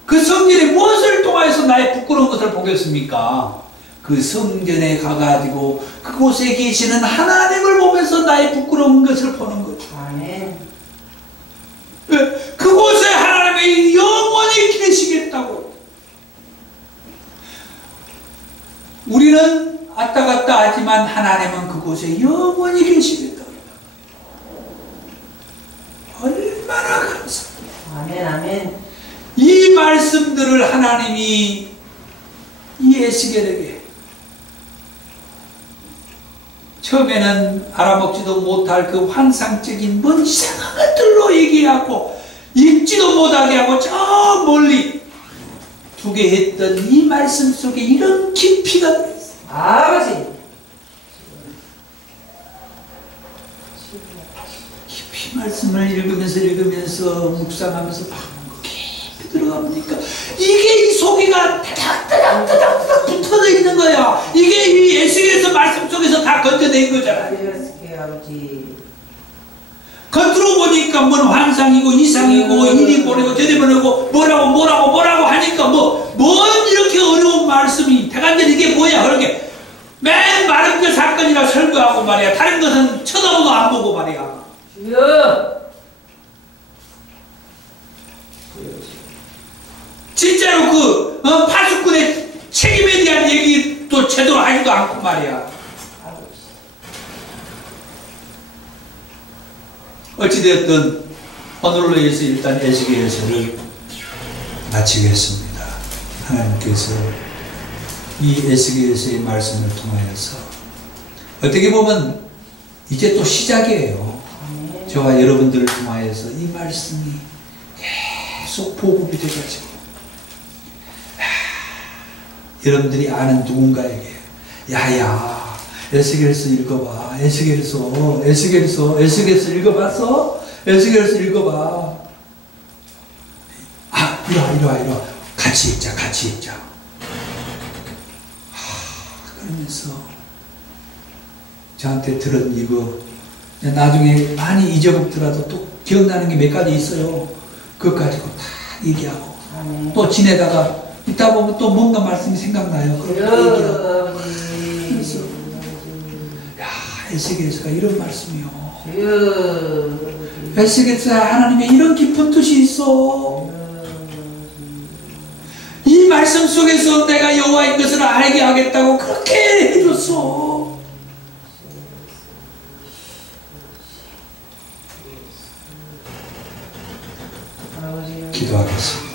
그 성전에 무엇을 통하여서 나의 부끄러운 것을 보겠습니까? 그 성전에 가가지고 그곳에 계시는 하나님을 보면서 나의 부끄러운 것을 보는 거죠. 아멘. 그곳에 하나님이 영원히 계시겠다고. 우리는 왔다 갔다 하지만 하나님은 그곳에 영원히 계시겠다고. 얼마나 감사합니다. 아멘. 아멘. 이 말씀들을 하나님이 이 에스겔에게 처음에는 알아먹지도 못할 그 환상적인 뭔 이상한 것들로 얘기하고 읽지도 못하게 하고 저 멀리 두게 했던 이 말씀 속에 이런 깊이가 있어요. 아버지. 깊이 말씀을 읽으면서 묵상하면서 깊이 들어가보니까 이게 이 속이가 따닥따닥 붙어져 있는 거야. 이게 이 에스겔에서 말씀 속에서 다 건져낸 거잖아. 아버지. 겉으로 보니까 뭔 환상이고 이상이고 이리 보내고 저리 보내고 뭐라고 하니까 뭔 이렇게 어려운 말씀이 대간절 이게 뭐야. 그렇게 맨 마름표 사건이라 설교하고 말이야. 다른 것은 쳐다보고 안 보고 말이야. 주여. 진짜로 그 파수꾼의 책임에 대한 얘기도 제대로 하지도 않고 말이야. 어찌되었든 오늘로 해서 일단 에스겔서를 마치겠습니다. 하나님께서 이 에스겔서의 말씀을 통하여서 어떻게 보면 이제 또 시작이에요. 저와 여러분들을 통하여서 이 말씀이 계속 보급이 돼가지고 여러분들이 아는 누군가에게 야야 에스겔서 읽어봐. 에스겔서 읽어봤어? 에스겔서 읽어봐. 아, 이리 와. 같이 읽자. 그러면서 저한테 들은 이거 나중에 많이 잊어먹더라도 또 기억나는 게 몇 가지 있어요. 그것 가지고 다 얘기하고 아멘. 또 지내다가 있다 보면 또 뭔가 말씀이 생각나요. 그럼 또 얘기하고 아버지. 그래서 야 에스겔서가 이런 말씀이요. 에스겔서 하나님의 이런 깊은 뜻이 있어. 이 말씀 속에서 내가 여호와인 것을 알게 하겠다고 그렇게 해줬어. 아버지. 기도하겠습니다.